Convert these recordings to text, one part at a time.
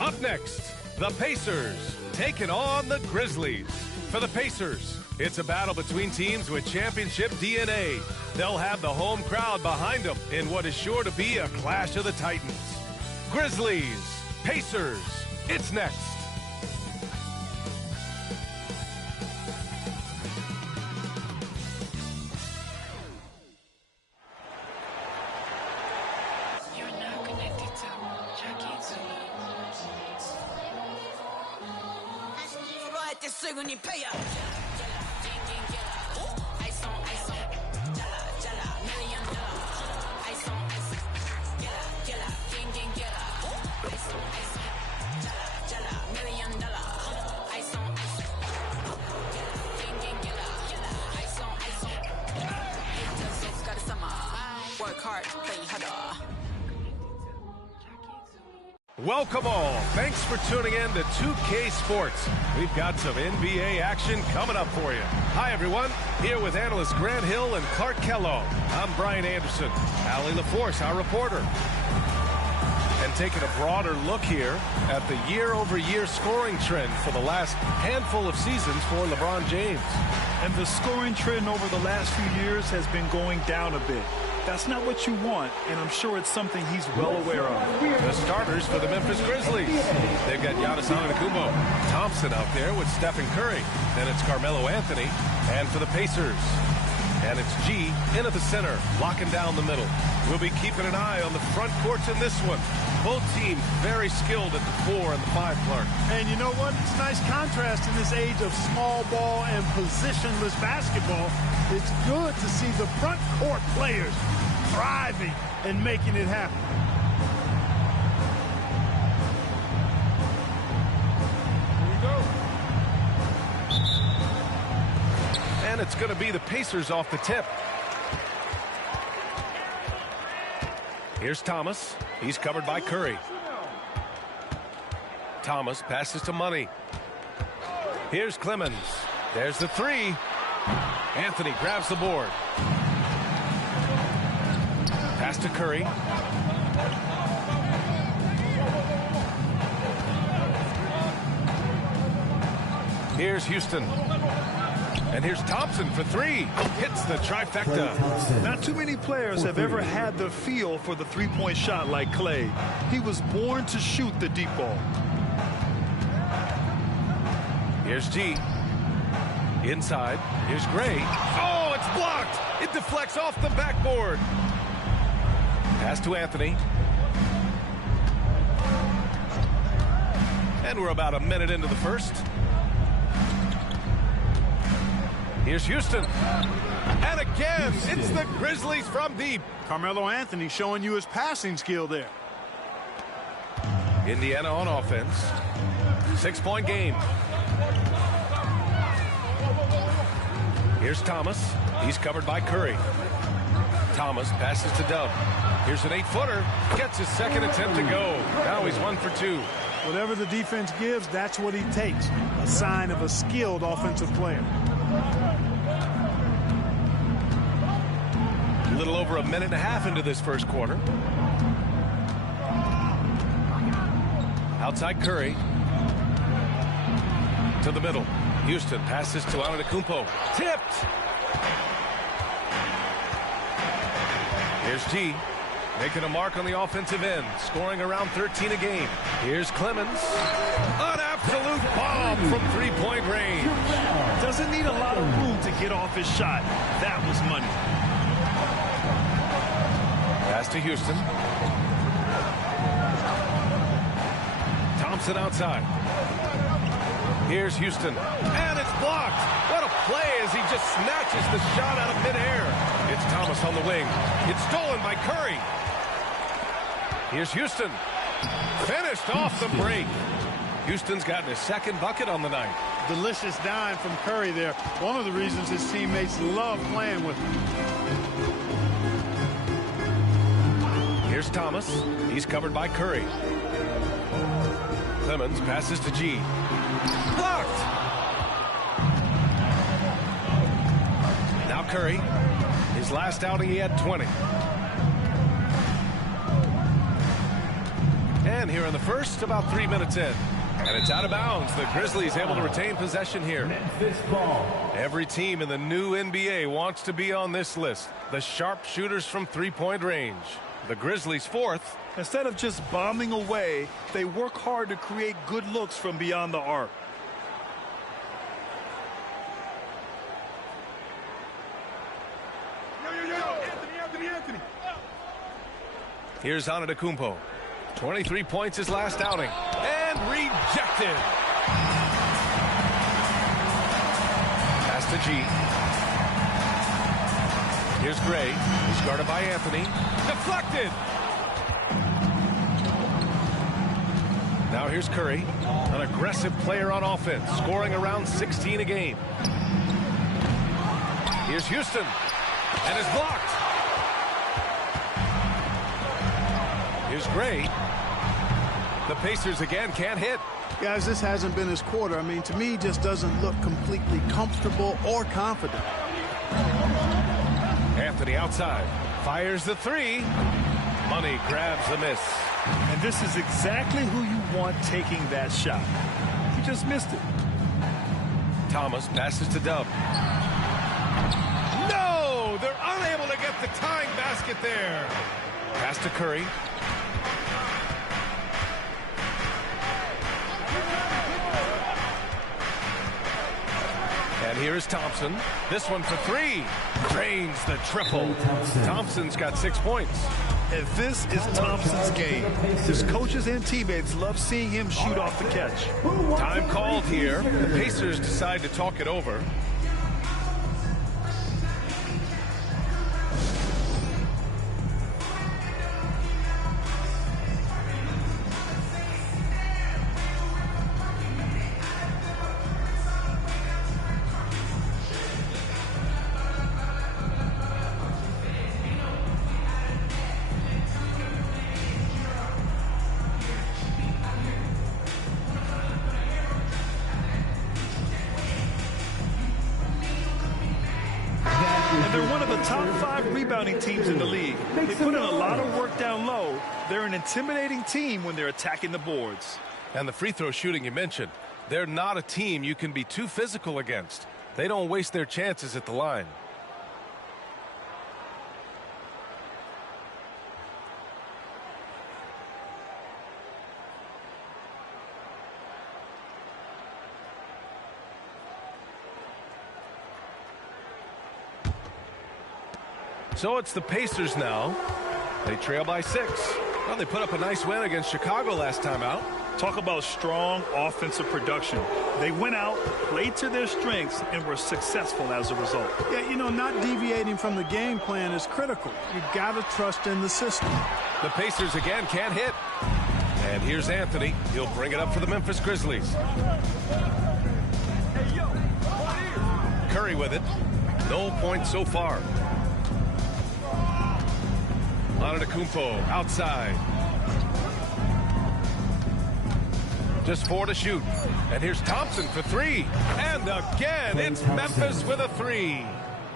Up next, the Pacers taking on the Grizzlies. For the Pacers, it's a battle between teams with championship DNA. They'll have the home crowd behind them in what is sure to be a clash of the Titans. Grizzlies, Pacers, it's next. Welcome all. Thanks for tuning in to 2K Sports. We've got some NBA action coming up for you. Hi, everyone. Here with analysts Grant Hill and Clark Kellogg. I'm Brian Anderson. Allie LaForce, our reporter. And taking a broader look here at the year-over-year scoring trend for the last handful of seasons for LeBron James. And the scoring trend over the last few years has been going down a bit. That's not what you want, and I'm sure it's something he's well aware of. The starters for the Memphis Grizzlies. They've got Giannis Antetokounmpo, Thompson out there with Stephen Curry. Then it's Carmelo Anthony. And for the Pacers, and it's G in at the center, locking down the middle. We'll be keeping an eye on the front courts in this one. Both teams very skilled at the 4 and the 5, Clark. And you know what? It's a nice contrast in this age of small ball and positionless basketball. It's good to see the front court players thriving and making it happen. Here we go. And it's going to be the Pacers off the tip. Here's Thomas. He's covered by Curry. Thomas passes to Money. Here's Clemens. There's the 3. Anthony grabs the board. Pass to Curry. Here's Houston. And here's Thompson for 3. Hits the trifecta. Not too many players have ever had the feel for the three-point shot like Clay. He was born to shoot the deep ball. Here's G. Inside. Here's Gray. Oh, it's blocked. It deflects off the backboard. Pass to Anthony. And we're about a minute into the first. Here's Houston. And again, it's the Grizzlies from deep. Carmelo Anthony showing you his passing skill there. Indiana on offense. 6-point game. Here's Thomas. He's covered by Curry. Thomas passes to Dub. Here's an 8-footer. Gets his second attempt to go. Now he's 1 for 2. Whatever the defense gives, that's what he takes. A sign of a skilled offensive player. A little over a minute and a half into this first quarter. Outside Curry. To the middle. Houston passes to Antetokounmpo. Tipped. Here's G. Making a mark on the offensive end. Scoring around 13 a game. Here's Clemens. An absolute bomb from 3-point range. Doesn't need a lot of room to get off his shot. That was money. Pass to Houston. Thompson outside. Here's Houston. And it's blocked. What a play as he just snatches the shot out of midair. It's Thomas on the wing. It's stolen by Curry. Here's Houston. Finished off the break. Houston's gotten his second bucket on the night. Delicious dime from Curry there. One of the reasons his teammates love playing with him. Here's Thomas. He's covered by Curry. Clemens passes to G. Blocked. Now Curry. His last outing, he had 20. And here in the first, about 3 minutes in. And it's out of bounds. The Grizzlies able to retain possession here. Every team in the new NBA wants to be on this list. The sharpshooters from three-point range. The Grizzlies fourth. Instead of just bombing away, they work hard to create good looks from beyond the arc. Anthony. Here's Antetokounmpo. 23 points his last outing. And rejected. Pass to G. Here's Gray. He's guarded by Anthony. Deflected. Now here's Curry. An aggressive player on offense. Scoring around 16 a game. Here's Houston. And is blocked. Here's Gray. The Pacers again can't hit. Guys, this hasn't been his quarter. I mean, to me, he just doesn't look completely comfortable or confident. Anthony outside. Fires the three. Money grabs the miss. And this is exactly who you want taking that shot. He just missed it. Thomas passes to Dub. No! They're unable to get the tying basket there. Pass to Curry. And here is Thompson. This one for three. Drains the triple. Thompson's got 6 points. And this is Thompson's game. His coaches and teammates love seeing him shoot off the catch. Time called here. The Pacers decide to talk it over. And they're one of the top 5 rebounding teams in the league. They put in a lot of work down low. They're an intimidating team when they're attacking the boards. And the free throw shooting you mentioned, they're not a team you can be too physical against. They don't waste their chances at the line. So it's the Pacers now. They trail by 6. Well, they put up a nice win against Chicago last time out. Talk about strong offensive production. They went out, played to their strengths, and were successful as a result. Yeah, you know, not deviating from the game plan is critical. You've got to trust in the system. The Pacers again can't hit. And here's Anthony. He'll bring it up for the Memphis Grizzlies. Curry with it. No points so far. Antetokounmpo outside. Just 4 to shoot. And here's Thompson for 3. And again, it's Memphis with a 3.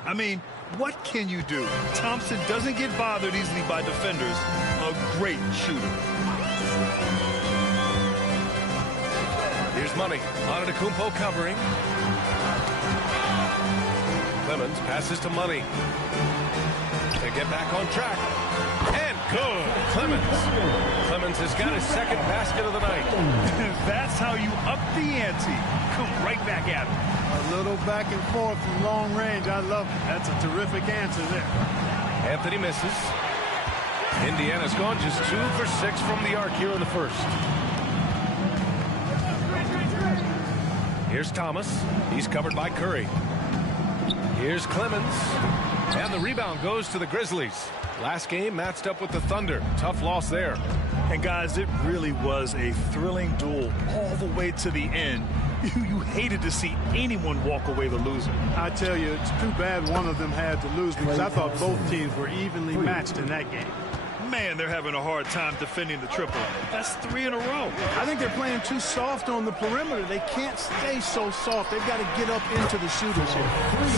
I mean, what can you do? Thompson doesn't get bothered easily by defenders. A great shooter. Here's Money. Antetokounmpo covering. Clemens passes to Money. They get back on track. And good. Clemens has got his second basket of the night. That's how you up the ante. Come right back at him. A little back and forth from long range. I love it. That's a terrific answer there. Anthony misses. Indiana's gone just 2 for 6 from the arc here in the first. Here's Thomas. He's covered by Curry. Here's Clemens. And the rebound goes to the Grizzlies. Last game matched up with the Thunder. Tough loss there. And guys, it really was a thrilling duel all the way to the end. You hated to see anyone walk away the loser. I tell you, it's too bad one of them had to lose because I thought both teams were evenly matched in that game. Man, they're having a hard time defending the triple. That's 3 in a row. I think they're playing too soft on the perimeter. They can't stay so soft. They've got to get up into the shooters here.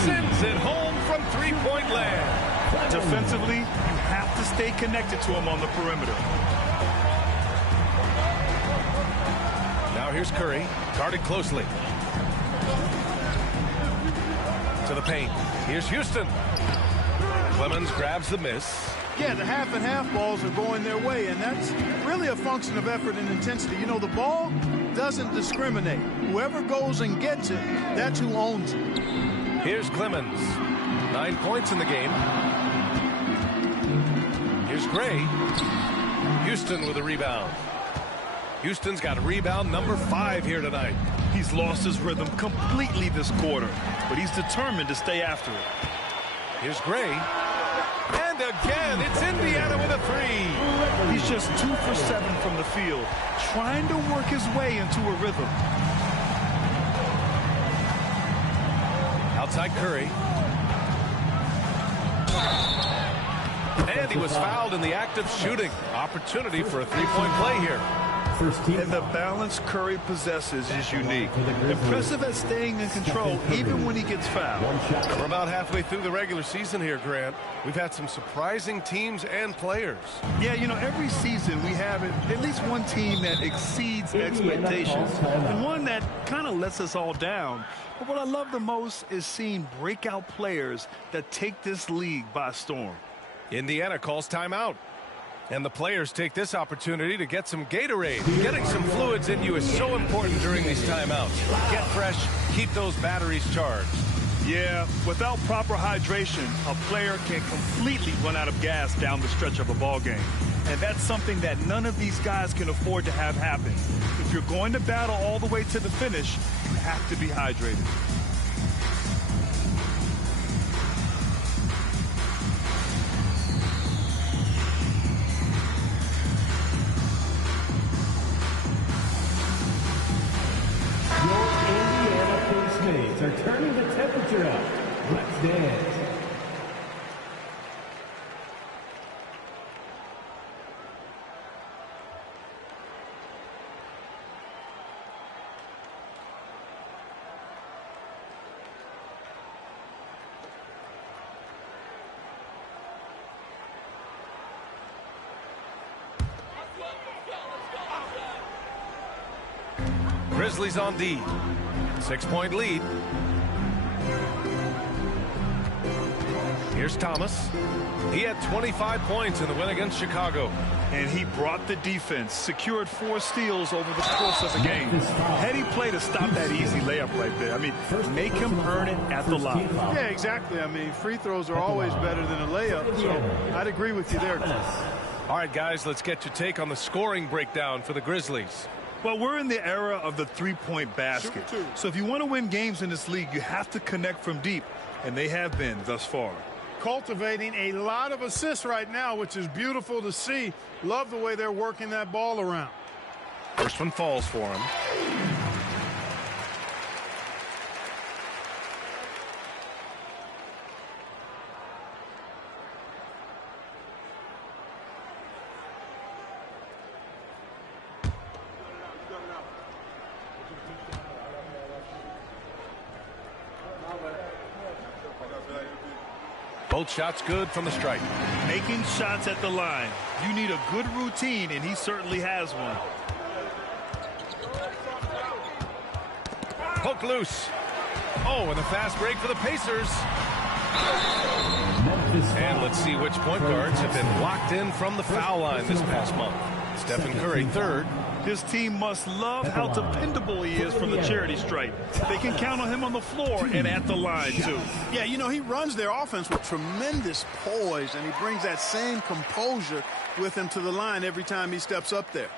Sends it home from three-point land. Defensively, you have to stay connected to him on the perimeter. here's Curry, guarded closely. To the paint. Here's Houston. Clemens grabs the miss. Yeah, the half and half balls are going their way, and that's really a function of effort and intensity. You know, the ball doesn't discriminate. Whoever goes and gets it, that's who owns it. Here's Clemens. 9 points in the game. Here's Gray. Houston with a rebound. Houston's got rebound number 5 here tonight. He's lost his rhythm completely this quarter, but he's determined to stay after it. Here's Gray. And again, it's Indiana with a 3. He's just 2 for 7 from the field, trying to work his way into a rhythm. Outside Curry. And he was fouled in the act of shooting. Opportunity for a 3-point play here. And the balance Curry possesses is unique. Impressive at staying in control even when he gets fouled. We're about halfway through the regular season here, Grant. We've had some surprising teams and players. Yeah, you know, every season we have at least one team that exceeds expectations and one that kind of lets us all down. But what I love the most is seeing breakout players that take this league by storm. Indiana calls timeout. And the players take this opportunity to get some Gatorade. Getting some fluids in you is so important during these timeouts. Get fresh, keep those batteries charged. Yeah, without proper hydration, a player can completely run out of gas down the stretch of a ball game. And that's something that none of these guys can afford to have happen. If you're going to battle all the way to the finish, you have to be hydrated. Are turning the temperature up. Let's dance. Grizzlies on D. 6-point lead. Here's Thomas. He had 25 points in the win against Chicago. And he brought the defense, secured 4 steals over the course of the game. Heady play to stop that easy layup right there. I mean, make him earn it at the line. Yeah, exactly. I mean, free throws are always better than a layup, so I'd agree with you there. All right, guys, let's get your take on the scoring breakdown for the Grizzlies. Well, we're in the era of the 3-point basket. So if you want to win games in this league, you have to connect from deep, and they have been thus far. Cultivating a lot of assists right now, which is beautiful to see. Love the way they're working that ball around. First one falls for him. Both shots good from the stripe. Making shots at the line. You need a good routine, and he certainly has one. Poke loose. Oh, and a fast break for the Pacers. And let's see which point guards have been locked in from the foul line this past month. Stephen Curry, third. His team must love how dependable he is from the charity stripe. They can count on him on the floor and at the line, too. Yeah, you know, he runs their offense with tremendous poise, and he brings that same composure with him to the line every time he steps up there.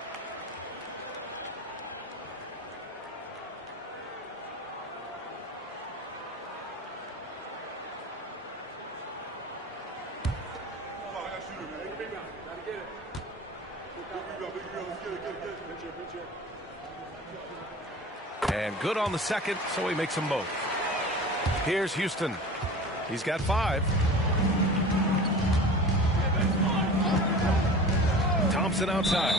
And good on the second, so he makes them both. Here's Houston. He's got 5. Thompson outside.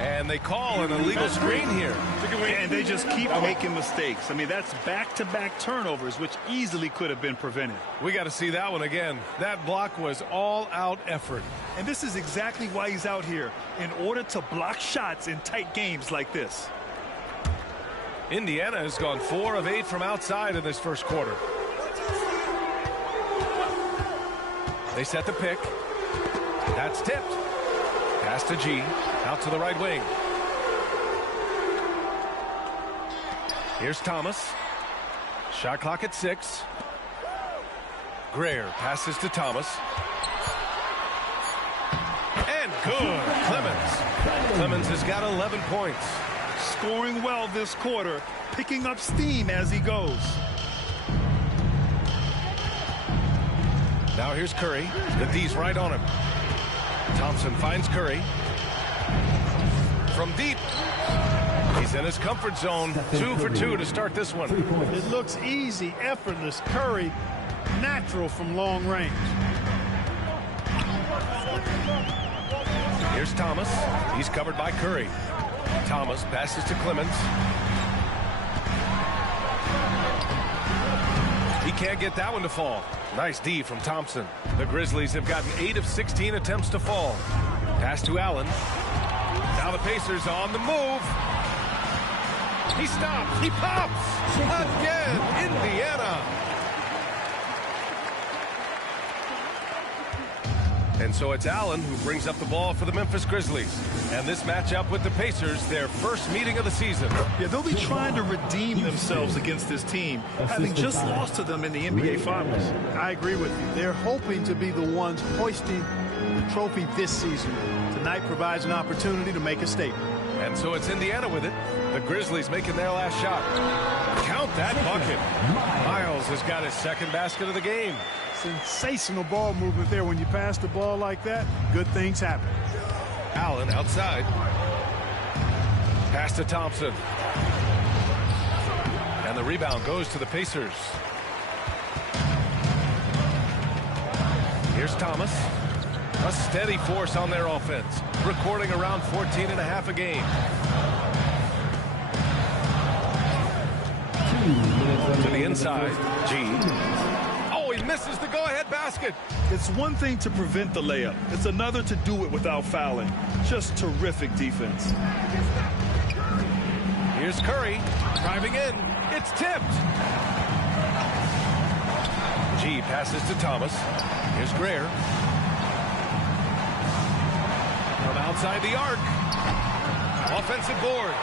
And they call an illegal screen here. And they just keep making mistakes. I mean, that's back-to-back turnovers, which easily could have been prevented. We got to see that one again. That block was all-out effort. And this is exactly why he's out here, in order to block shots in tight games like this. Indiana has gone 4 of 8 from outside in this first quarter. They set the pick. That's tipped. Pass to G. Out to the right wing. Here's Thomas. Shot clock at 6. Greer passes to Thomas. And good. Clemens has got 11 points. Scoring well this quarter, picking up steam as he goes. Now here's Curry. The D's right on him. Thompson finds Curry. From deep. He's in his comfort zone. 2 for 2 to start this one. It looks easy, effortless. Curry, natural from long range. Here's Thomas. He's covered by Curry. Thomas passes to Clemens. He can't get that one to fall. Nice D from Thompson. The Grizzlies have gotten 8 of 16 attempts to fall. Pass to Allen. Now the Pacers on the move. He stops. He pops. Again, Indiana. And so it's Allen who brings up the ball for the Memphis Grizzlies. And this matchup with the Pacers, their first meeting of the season. Yeah, they'll be trying to redeem themselves against this team, having just lost to them in the NBA Finals. I agree with you. They're hoping to be the ones hoisting the trophy this season. Tonight provides an opportunity to make a statement. And so it's Indiana with it. The Grizzlies making their last shot. Count that bucket. Miles has got his second basket of the game. Sensational ball movement there. When you pass the ball like that, good things happen. Allen outside. Pass to Thompson. And the rebound goes to the Pacers. Here's Thomas. A steady force on their offense, recording around 14.5 a game. To the inside, G. Oh, he misses the go-ahead basket. It's one thing to prevent the layup. It's another to do it without fouling. Just terrific defense. Here's Curry driving in. It's tipped. G passes to Thomas. Here's Greer. From outside the arc. Offensive board.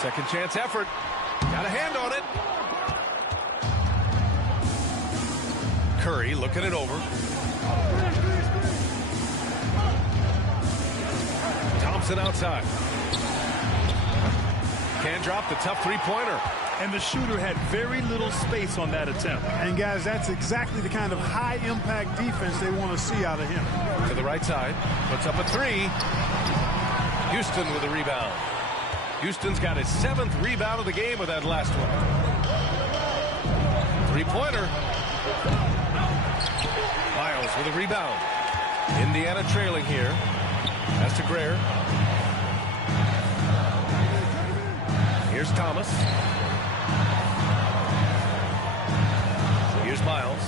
Second chance effort. Got a hand on it. Curry looking it over. Thompson outside. Can't drop the tough three-pointer. And the shooter had very little space on that attempt. And guys, that's exactly the kind of high-impact defense they want to see out of him. To the right side. Puts up a three. Houston with a rebound. Houston's got his 7th rebound of the game with that last one. Three-pointer. Miles with a rebound. Indiana trailing here. Pass to Greer. Here's Thomas. Here's Miles.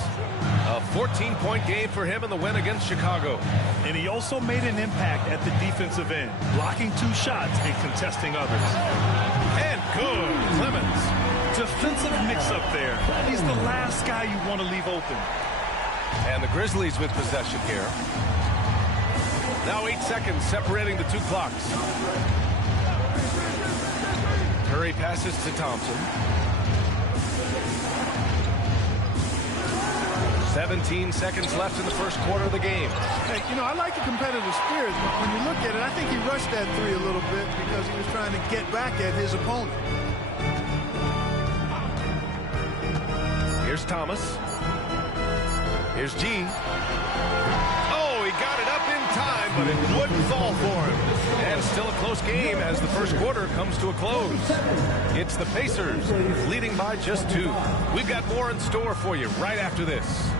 A 14-point game for him in the win against Chicago. And he also made an impact at the defensive end, blocking 2 shots and contesting others. And good. Clemens. Defensive mix-up there. He's the last guy you want to leave open. And the Grizzlies with possession here. Now 8 seconds separating the 2 clocks. Curry passes to Thompson. 17 seconds left in the first quarter of the game. Hey, you know, I like the competitive spirit, but when you look at it, I think he rushed that 3 a little bit because he was trying to get back at his opponent. Here's Thomas. Here's G. Oh, he got it up in time, but it wouldn't fall for him. And still a close game as the first quarter comes to a close. It's the Pacers leading by just 2. We've got more in store for you right after this.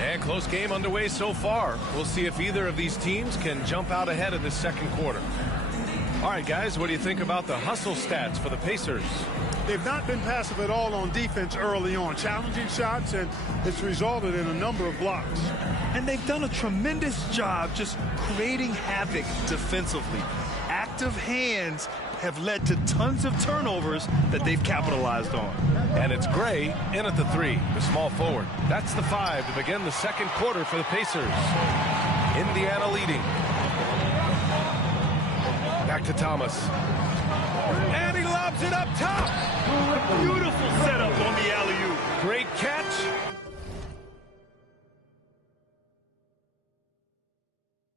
And close game underway so far. We'll see if either of these teams can jump out ahead in this second quarter. All right, guys, what do you think about the hustle stats for the Pacers? They've not been passive at all on defense early on. Challenging shots, and it's resulted in a number of blocks. And they've done a tremendous job just creating havoc defensively. Active hands have led to tons of turnovers that they've capitalized on. And it's Gray in at the 3, the small forward. That's the 5 to begin the second quarter for the Pacers. Indiana leading. Back to Thomas. And he lobs it up top. Beautiful setup on the alley-oop. Great catch.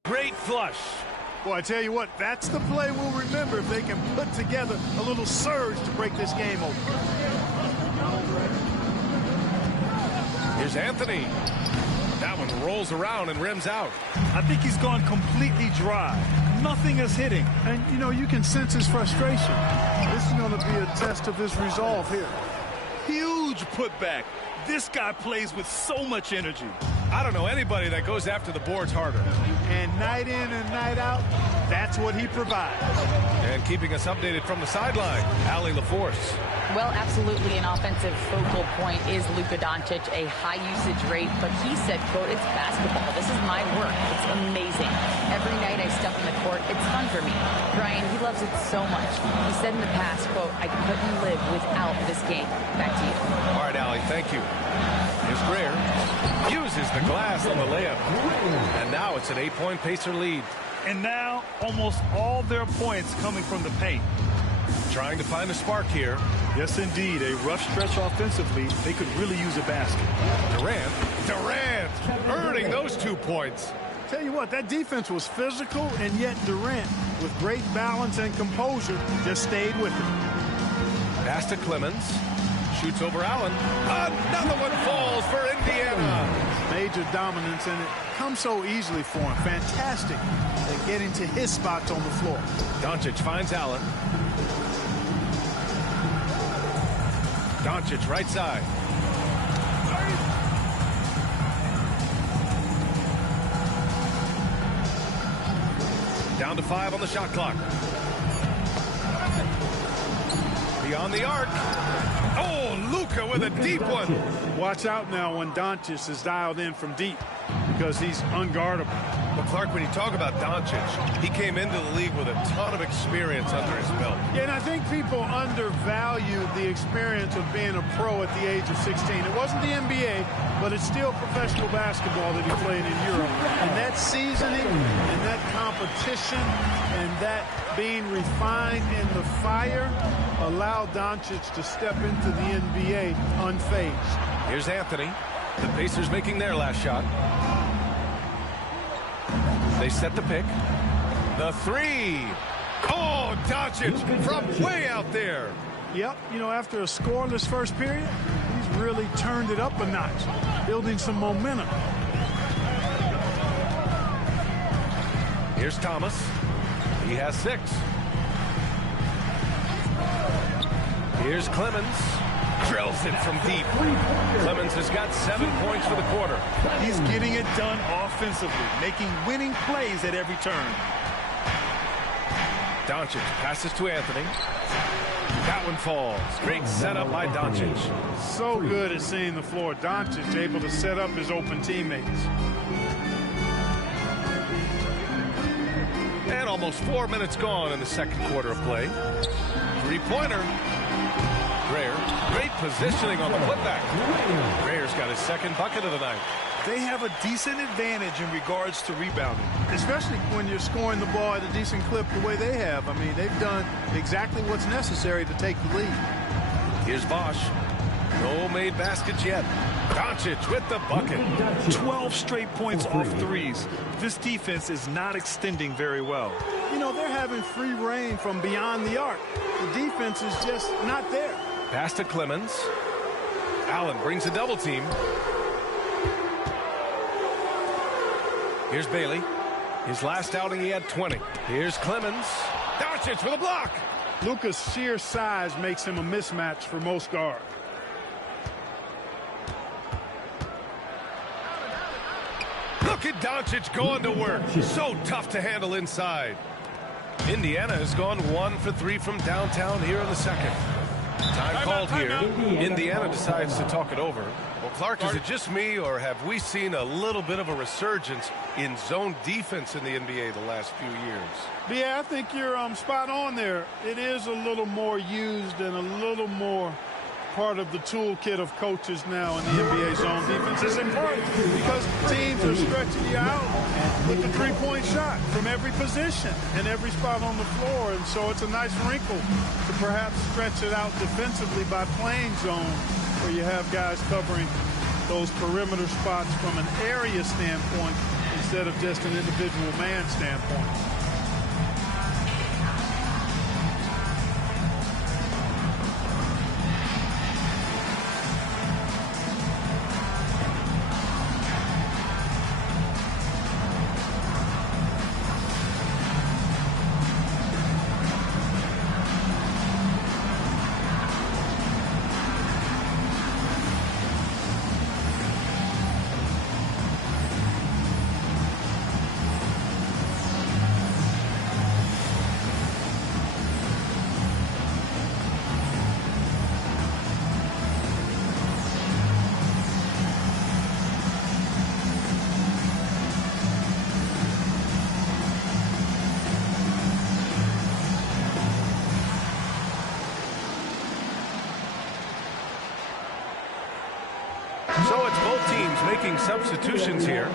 Great flush. Boy, I tell you what, that's the play we'll remember if they can put together a little surge to break this game open. Here's Anthony. That one rolls around and rims out. I think he's gone completely dry. Nothing is hitting. And, you know, you can sense his frustration. This is going to be a test of his resolve here. Huge putback. This guy plays with so much energy. I don't know anybody that goes after the boards harder. And night in and night out, that's what he provides. And keeping us updated from the sideline, Allie LaForce. Well, absolutely an offensive focal point is Luka Doncic, a high usage rate, but he said, quote, it's basketball. This is my work. It's amazing. Every night I step on the court, it's fun for me. Brian, he loves it so much. He said in the past, quote, I couldn't live without this game. Back to you. All right, Allie, thank you. Here's Greer. Uses the glass on the layup. And now it's an 8-point Pacer lead. And now almost all their points coming from the paint. Trying to find a spark here. Yes, indeed. A rough stretch offensively. They could really use a basket. Durant earning those 2 points. Tell you what, that defense was physical, and yet Durant, with great balance and composure, just stayed with it. Pass to Clemens. Shoots over Allen. Another one falls for Indiana. Major dominance, and it comes so easily for him. Fantastic at getting to his spots on the floor. Doncic finds Allen. Doncic right side. Down to 5 on the shot clock. Beyond the arc. Oh, Luka with a deep one. Watch out now when Doncic is dialed in from deep, because he's unguardable. Well, Clark, when you talk about Doncic, he came into the league with a ton of experience under his belt. Yeah, and I think people undervalue the experience of being a pro at the age of 16. It wasn't the NBA, but it's still professional basketball that he played in Europe. And that seasoning and that competition and that being refined in the fire allowed Doncic to step into the NBA unfazed. Here's Anthony. The Pacers making their last shot. They set the pick. The 3. Oh, Doncic from way out there. Yep, you know, after a scoreless first period, he's really turned it up a notch, building some momentum. Here's Thomas. He has 6. Here's Clemens. Drills it from deep. Clemens has got 7 points for the quarter. He's getting it done offensively, making winning plays at every turn. Doncic passes to Anthony. That one falls. Great setup by Doncic. So good at seeing the floor. Doncic able to set up his open teammates. And almost 4 minutes gone in the second quarter of play. 3-pointer. Greer, great positioning on the putback. Greer's got his second bucket of the night. They have a decent advantage in regards to rebounding. Especially when you're scoring the ball at a decent clip the way they have. I mean, they've done exactly what's necessary to take the lead. Here's Bosch. No made baskets yet. Doncic with the bucket. 12 straight points off threes. This defense is not extending very well. You know, they're having free reign from beyond the arc. The defense is just not there. Pass to Clemens. Allen brings a double team. Here's Bailey. His last outing, he had 20. Here's Clemens. Doncic with a block. Luka's sheer size makes him a mismatch for most guards. Look at Doncic going to work. So tough to handle inside. Indiana has gone 1 for 3 from downtown here in the second. Time called here. Indiana decides to talk it over. Well, Clark, is it just me, or have we seen a little bit of a resurgence in zone defense in the NBA the last few years? Yeah, I think you're spot on there. It is a little more used and a little more part of the toolkit of coaches now in the NBA zone defense. Is in part because teams are stretching you out with the three-point shot from every position and every spot on the floor. And so it's a nice wrinkle to perhaps stretch it out defensively by playing zone, where you have guys covering those perimeter spots from an area standpoint instead of just an individual man standpoint. So it's both teams making substitutions here.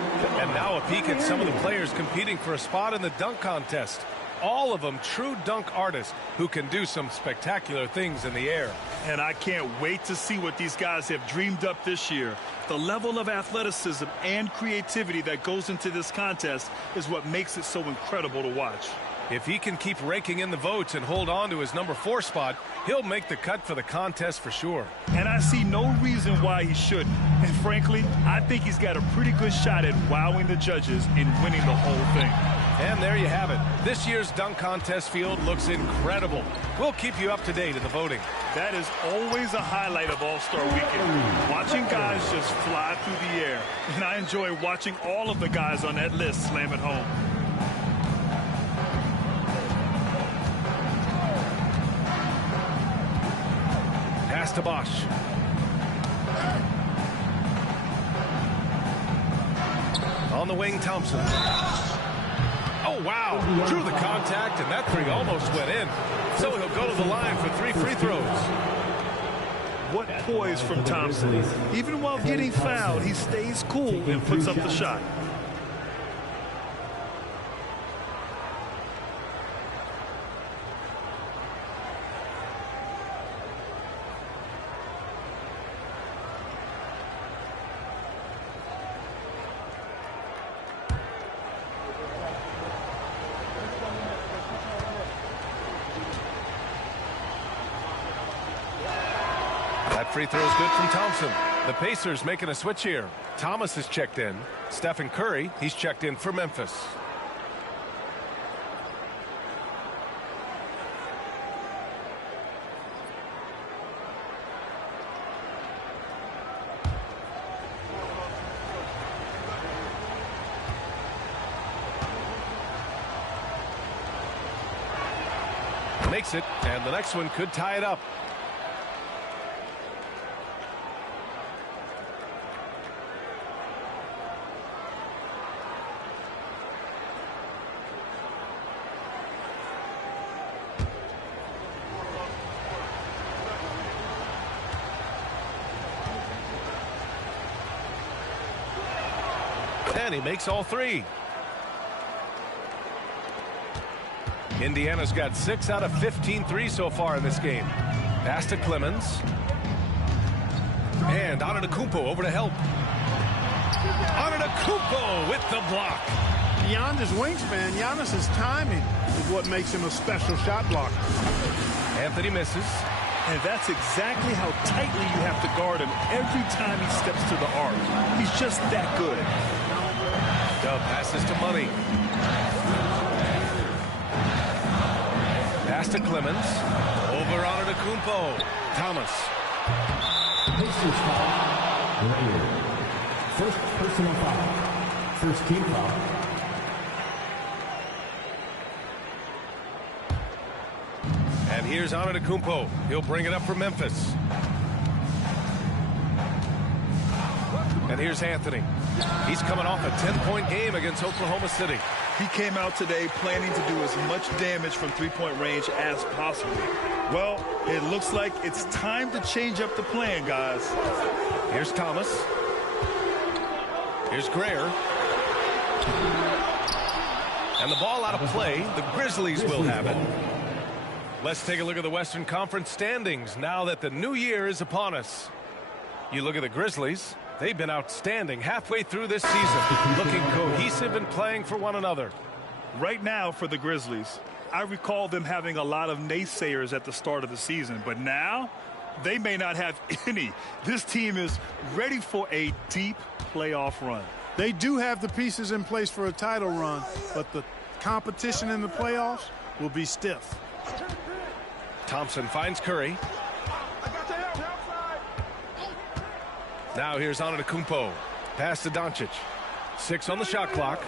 And now a peek at some of the players competing for a spot in the dunk contest. All of them true dunk artists who can do some spectacular things in the air. And I can't wait to see what these guys have dreamed up this year. The level of athleticism and creativity that goes into this contest is what makes it so incredible to watch. If he can keep raking in the votes and hold on to his number 4 spot, he'll make the cut for the contest for sure. And I see no reason why he shouldn't. And frankly, I think he's got a pretty good shot at wowing the judges in winning the whole thing. And there you have it. This year's dunk contest field looks incredible. We'll keep you up to date in the voting. That is always a highlight of All-Star Weekend. Watching guys just fly through the air. And I enjoy watching all of the guys on that list slam it home. Pass to Bosch. On the wing, Thompson. Oh, wow. Drew the contact, and that three almost went in. So he'll go to the line for 3 free throws. What poise from Thompson. Even while getting fouled, he stays cool and puts up the shot. That free throw is good from Thompson. The Pacers making a switch here. Thomas is checked in. Stephen Curry, he's checked in for Memphis. Makes it, and the next one could tie it up. And he makes all 3. Indiana's got 6 out of 15 threes so far in this game. Pass to Clemens. And Antetokounmpo over to help. Antetokounmpo with the block. Beyond his wingspan, Giannis's timing is what makes him a special shot blocker. Anthony misses. And that's exactly how tightly you have to guard him every time he steps to the arc. He's just that good. Dub passes to Money. Pass to Clemens. Over Antetokounmpo. Thomas. Pacers foul. First personal foul. First team foul. And here's Antetokounmpo. He'll bring it up for Memphis. And here's Anthony. He's coming off a 10-point game against Oklahoma City. He came out today planning to do as much damage from three-point range as possible. Well, it looks like it's time to change up the plan, guys. Here's Thomas. Here's Greer. And the ball out of play. The Grizzlies will have it. Let's take a look at the Western Conference standings now that the new year is upon us. You look at the Grizzlies. They've been outstanding halfway through this season, looking cohesive and playing for one another. Right now for the Grizzlies, I recall them having a lot of naysayers at the start of the season, but now they may not have any. This team is ready for a deep playoff run. They do have the pieces in place for a title run, but the competition in the playoffs will be stiff. Thompson finds Curry. Now here's Antetokounmpo. Pass to Doncic. 6 on the shot clock.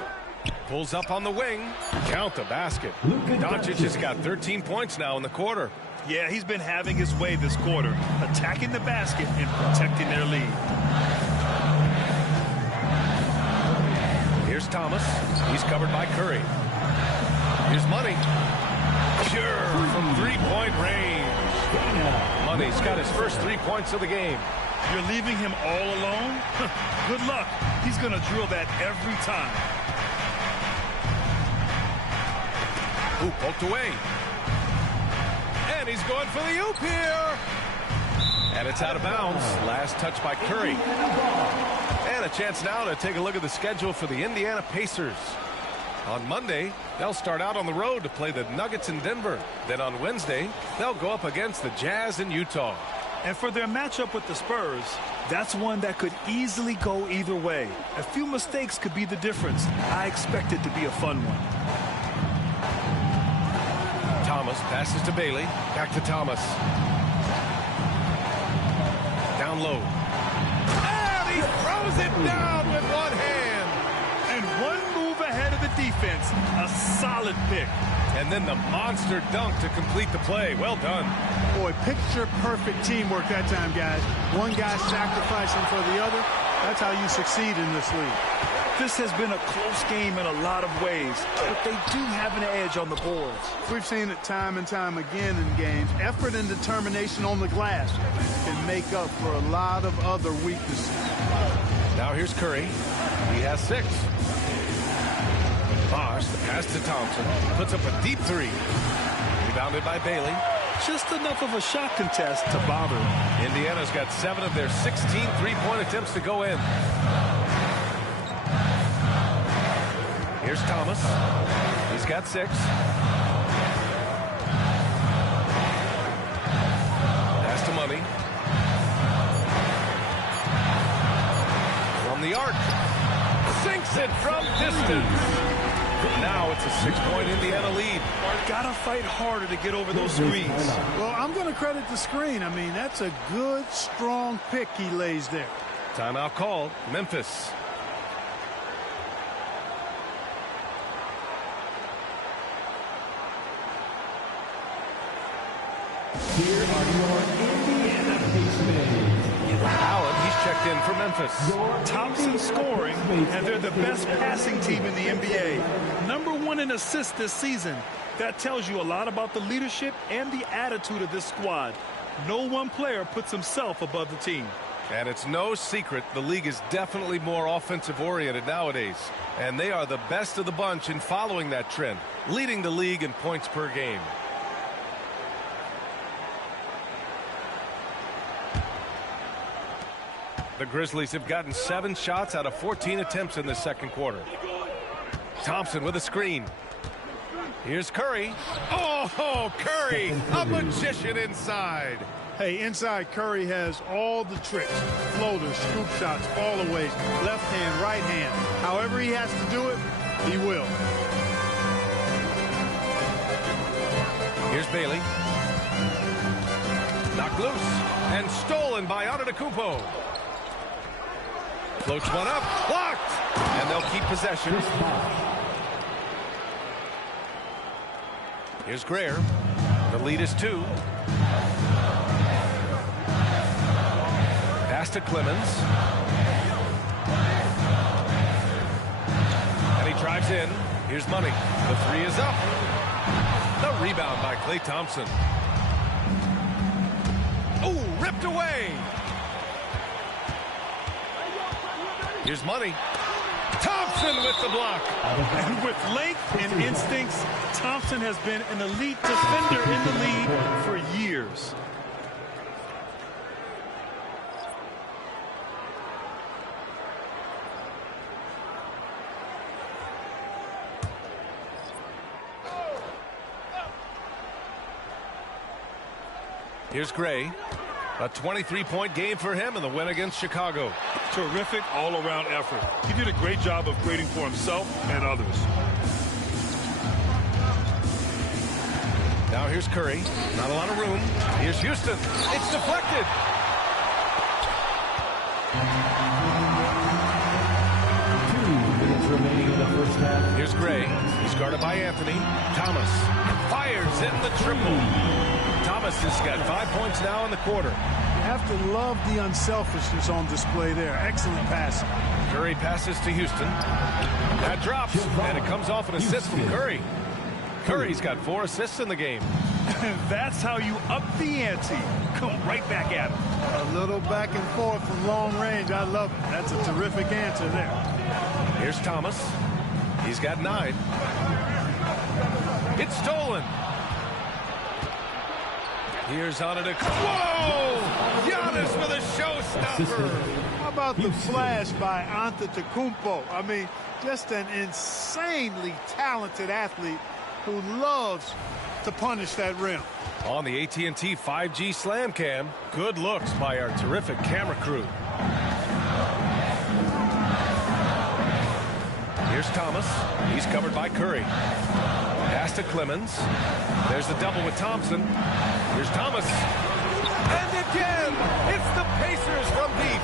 Pulls up on the wing. Count the basket. Doncic has got 13 points now in the quarter. Yeah, he's been having his way this quarter, attacking the basket and protecting their lead. Here's Thomas. He's covered by Curry. Here's Money. Pure from three-point range. Money's got his first 3 points of the game. You're leaving him all alone? Good luck. He's going to drill that every time. Ooh, poked away. And he's going for the oop here. And it's out of bounds. Last touch by Curry. And a chance now to take a look at the schedule for the Indiana Pacers. On Monday, they'll start out on the road to play the Nuggets in Denver. Then on Wednesday, they'll go up against the Jazz in Utah. And for their matchup with the Spurs, that's one that could easily go either way. A few mistakes could be the difference. I expect it to be a fun one. Thomas passes to Bailey. Back to Thomas. Down low. And he throws it down with one hand. And one move ahead of the defense. A solid pick. And then the monster dunk to complete the play. Well done. Boy, picture-perfect teamwork that time, guys. One guy sacrificing for the other. That's how you succeed in this league. This has been a close game in a lot of ways, but they do have an edge on the boards. We've seen it time and time again in games. Effort and determination on the glass can make up for a lot of other weaknesses. Now here's Curry. He has 6. Bosh, the pass to Thompson. Puts up a deep 3. Rebounded by Bailey. Just enough of a shot contest to bother him. Indiana's got 7 of their 16 three-point attempts to go in. Here's Thomas. He's got 6. Pass to Money. From the arc. Sinks it from distance. Now it's a 6-point Indiana lead. Gotta fight harder to get over those screens. Well, I'm going to credit the screen. I mean, that's a good, strong pick he lays there. Timeout called. Memphis. Here are your Indiana Pacers. Allen, he's checked in for Memphis. Thompson scoring, and they're the best passing team in the NBA. #1 in assists this season. That tells you a lot about the leadership and the attitude of this squad. No one player puts himself above the team. And it's no secret the league is definitely more offensive-oriented nowadays. And they are the best of the bunch in following that trend, leading the league in points per game. The Grizzlies have gotten 7 shots out of 14 attempts in the second quarter. Thompson with a screen. Here's Curry. Oh, Curry, a magician inside. Hey, inside Curry has all the tricks. Floaters, scoop shots, fallaways, left hand, right hand. However he has to do it, he will. Here's Bailey. Knocked loose and stolen by Antetokounmpo. Floats one up, blocked, and they'll keep possession. Here's Greer. The lead is 2. Pass to Clemens. And he drives in. Here's Money. The 3 is up. The rebound by Klay Thompson. Oh, ripped away. Here's Money. Thompson with the block. And with length and instincts, Thompson has been an elite defender in the league for years. Here's Gray. A 23-point game for him in the win against Chicago. Terrific all-around effort. He did a great job of creating for himself and others. Now here's Curry. Not a lot of room. Here's Houston. It's deflected. Remaining in the first half. Here's Gray. He's guarded by Anthony. Thomas fires in the triple. Thomas has got 5 points now in the quarter. You have to love the unselfishness on display there. Excellent passing. Curry passes to Houston. That drops, and it comes off an assist from Curry. Curry's got 4 assists in the game. That's how you up the ante. Come right back at him. A little back and forth from long range. I love it. That's a terrific answer there. Here's Thomas. He's got 9. It's stolen. Here's Antetokounmpo. Whoa! Giannis with a showstopper. How about the flash by Antetokounmpo? I mean, just an insanely talented athlete who loves to punish that rim. On the AT&T 5G Slam Cam, good looks by our terrific camera crew. Here's Thomas. He's covered by Curry. Pass to Clemens. There's the double with Thompson. Here's Thomas. And again, it's the Pacers from deep.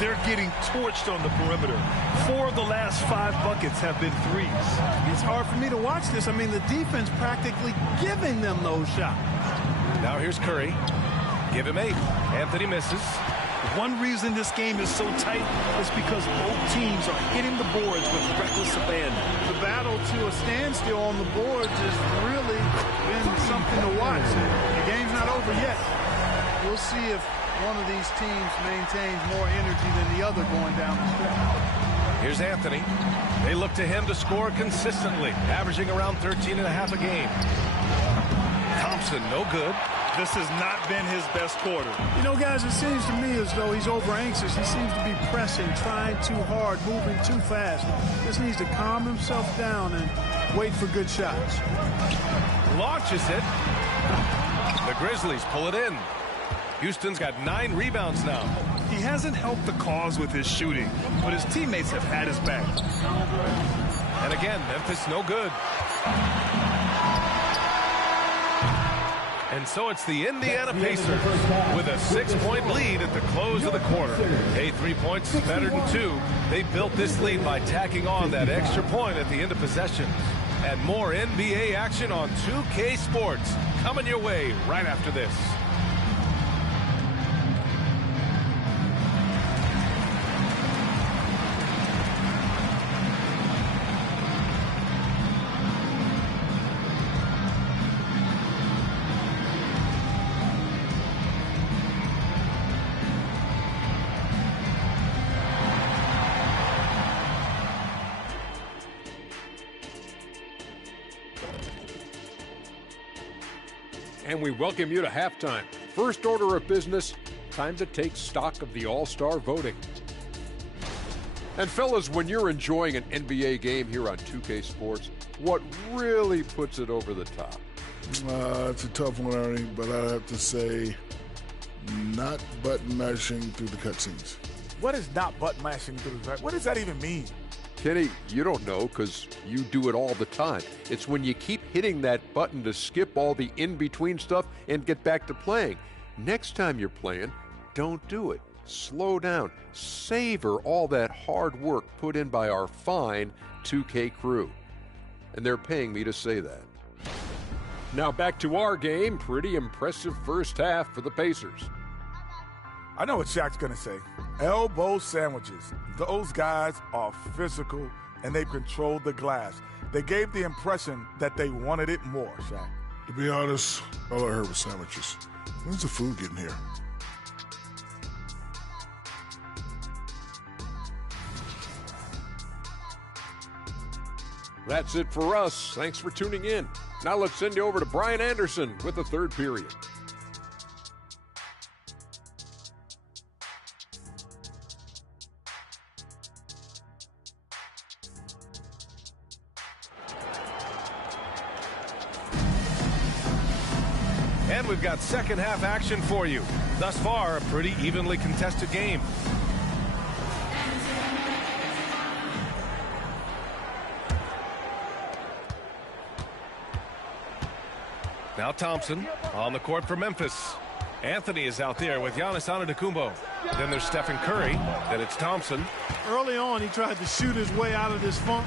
They're getting torched on the perimeter. 4 of the last 5 buckets have been threes. It's hard for me to watch this. I mean, the defense practically giving them those shots. Now here's Curry. Give him 8. Anthony misses. One reason this game is so tight is because both teams are hitting the boards with reckless abandon. The battle to a standstill on the boards has really been something to watch. The game's not over yet. We'll see if one of these teams maintains more energy than the other going down the stretch. Here's Anthony. They look to him to score consistently, averaging around 13.5 a game. Thompson, no good. This has not been his best quarter. You know, guys, it seems to me as though he's over anxious. He seems to be pressing, trying too hard, moving too fast. Just needs to calm himself down and wait for good shots. Launches it. The Grizzlies pull it in. Houston's got 9 rebounds now. He hasn't helped the cause with his shooting, but his teammates have had his back. And again, Memphis no good. And so it's the Indiana Pacers with a 6-point lead at the close of the quarter. Hey, 3 points is better than 2. They built this lead by tacking on that extra point at the end of possession. And more NBA action on 2K Sports coming your way right after this. And we welcome you to halftime. First order of business, time to take stock of the All-Star voting. And fellas, when you're enjoying an NBA game here on 2K Sports, what really puts it over the top? It's a tough one, Ernie, but I have to say not button mashing through the cutscenes. What is not button mashing through the cutscenes? What does that even mean? Kenny, you don't know because you do it all the time. It's when you keep hitting that button to skip all the in-between stuff and get back to playing. Next time you're playing, don't do it. slow down, savor all that hard work put in by our fine 2K crew. And they're paying me to say that. Now back to our game. Pretty impressive first half for the Pacers. I know what Shaq's going to say. Elbow sandwiches. Those guys are physical, and they've controlled the glass. They gave the impression that they wanted it more, Shaq. To be honest, all I heard was sandwiches. When's the food getting here? That's it for us. Thanks for tuning in. Now let's send you over to Brian Anderson with the third period. And we've got second half action for you. Thus far, a pretty evenly contested game. Now Thompson on the court for Memphis. Anthony is out there with Giannis Antetokounmpo. Then there's Stephen Curry. Then it's Thompson. Early on, he tried to shoot his way out of this funk,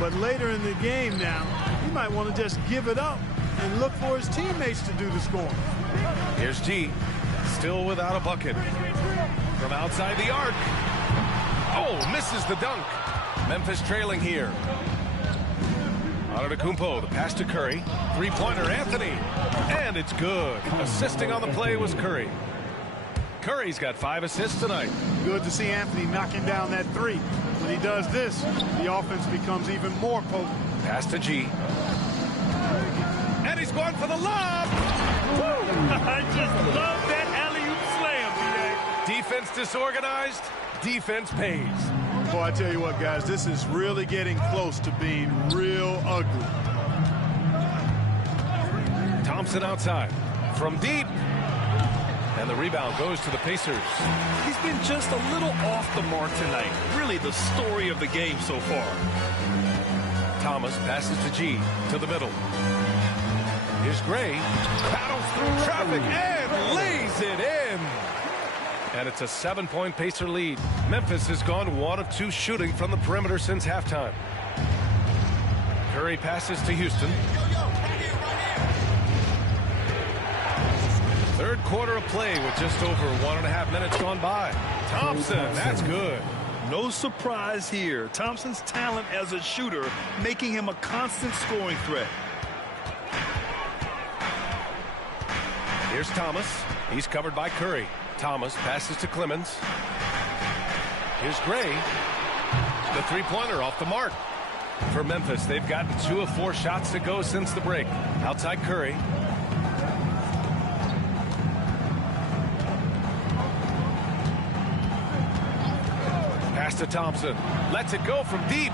but later in the game now, he might want to just give it up and look for his teammates to do the scoring. Here's G, still without a bucket. From outside the arc. Oh, misses the dunk. Memphis trailing here. Antetokounmpo, the pass to Curry. Three-pointer, Anthony. And it's good. Assisting on the play was Curry. Curry's got 5 assists tonight. Good to see Anthony knocking down that three. When he does this, the offense becomes even more potent. Pass to G. And he's going for the lob. I just love that alley-oop slam, B.A. Defense disorganized. Defense pays. Boy, I tell you what, guys, this is really getting close to being real ugly. Thompson outside. From deep. And the rebound goes to the Pacers. He's been just a little off the mark tonight. Really the story of the game so far. Thomas passes to G, to the middle. Here's Gray. Battles through traffic and lays it in. And it's a 7-point Pacer lead. Memphis has gone 1 of 2 shooting from the perimeter since halftime. Curry passes to Houston. Third quarter of play with just over 1.5 minutes gone by. Thompson, that's good. No surprise here. Thompson's talent as a shooter making him a constant scoring threat. Here's Thomas. He's covered by Curry. Thomas passes to Clemens. Here's Gray. The three-pointer off the mark. For Memphis, they've gotten 2 of 4 shots to go since the break. Outside Curry. Pass to Thompson. Lets it go from deep.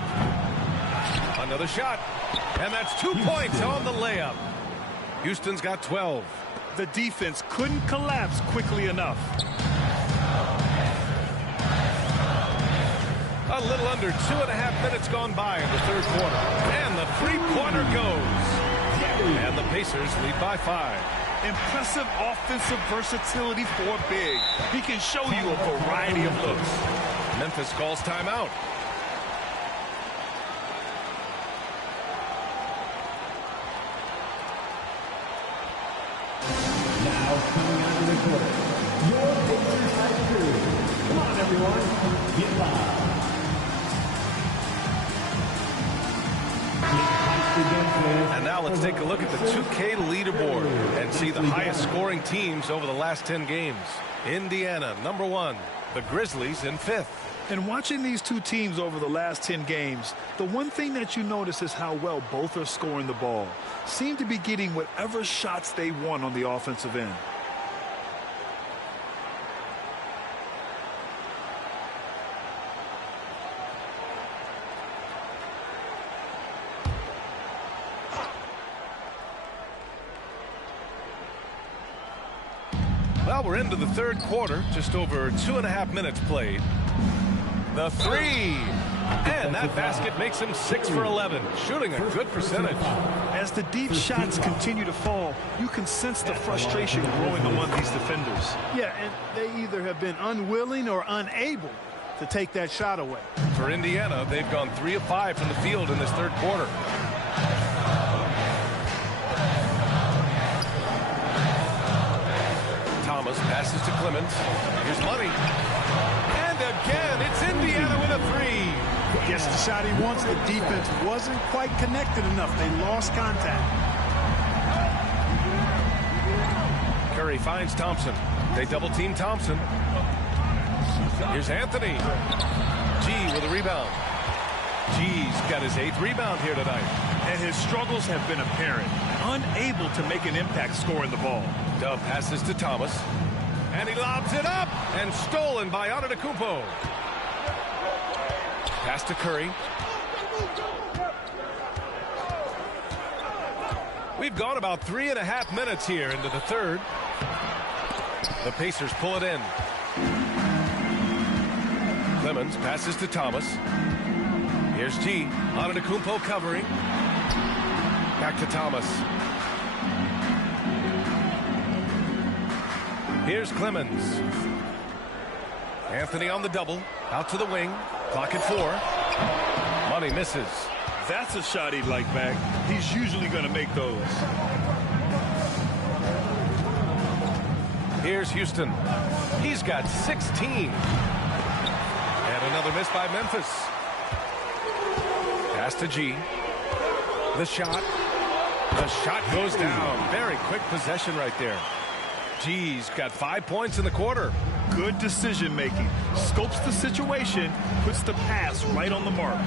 Another shot. And that's 2 points on the layup. Houston's got 12. The defense couldn't collapse quickly enough. A little under 2.5 minutes gone by in the third quarter. And the three-pointer goes. And the Pacers lead by 5. Impressive offensive versatility for big. He can show you a variety of looks. Memphis calls timeout. Now coming onto the court, your Pacers high crew. Come on, everyone, get loud. And now let's take a look at the 2K leaderboard and see the highest scoring teams over the last 10 games. Indiana, number 1. The Grizzlies in 5th. And watching these two teams over the last 10 games, the one thing that you notice is how well both are scoring the ball. Seem to be getting whatever shots they want on the offensive end. Well, we're into the third quarter, just over 2.5 minutes played. The three, And that basket makes him 6 for 11, shooting a good percentage. As the deep shots continue to fall, you can sense the frustration growing among these defenders. Yeah, and they either have been unwilling or unable to take that shot away. For Indiana, they've gone 3 of 5 from the field in this third quarter. Thomas passes to Clemens. Here's Money. And again, it's Indiana with a 3. Gets the shot he wants. The defense wasn't quite connected enough. They lost contact. Curry finds Thompson. They double-team Thompson. Here's Anthony. G with a rebound. G's got his 8th rebound here tonight. And his struggles have been apparent. Unable to make an impact scoring the ball. Dove passes to Thomas. And he lobs it up. And stolen by Antetokounmpo. Pass to Curry. We've gone about 3.5 minutes here into the third. The Pacers pull it in. Clemens passes to Thomas. Here's G. Antetokounmpo covering. Back to Thomas. Here's Clemens. Anthony on the double. Out to the wing. Clock at 4. Money misses. That's a shot he'd like back. He's usually going to make those. Here's Houston. He's got 16. And another miss by Memphis. Pass to G. The shot. The shot goes down. Very quick possession right there. G's got 5 points in the quarter. Good decision making. Scopes the situation, puts the pass right on the mark.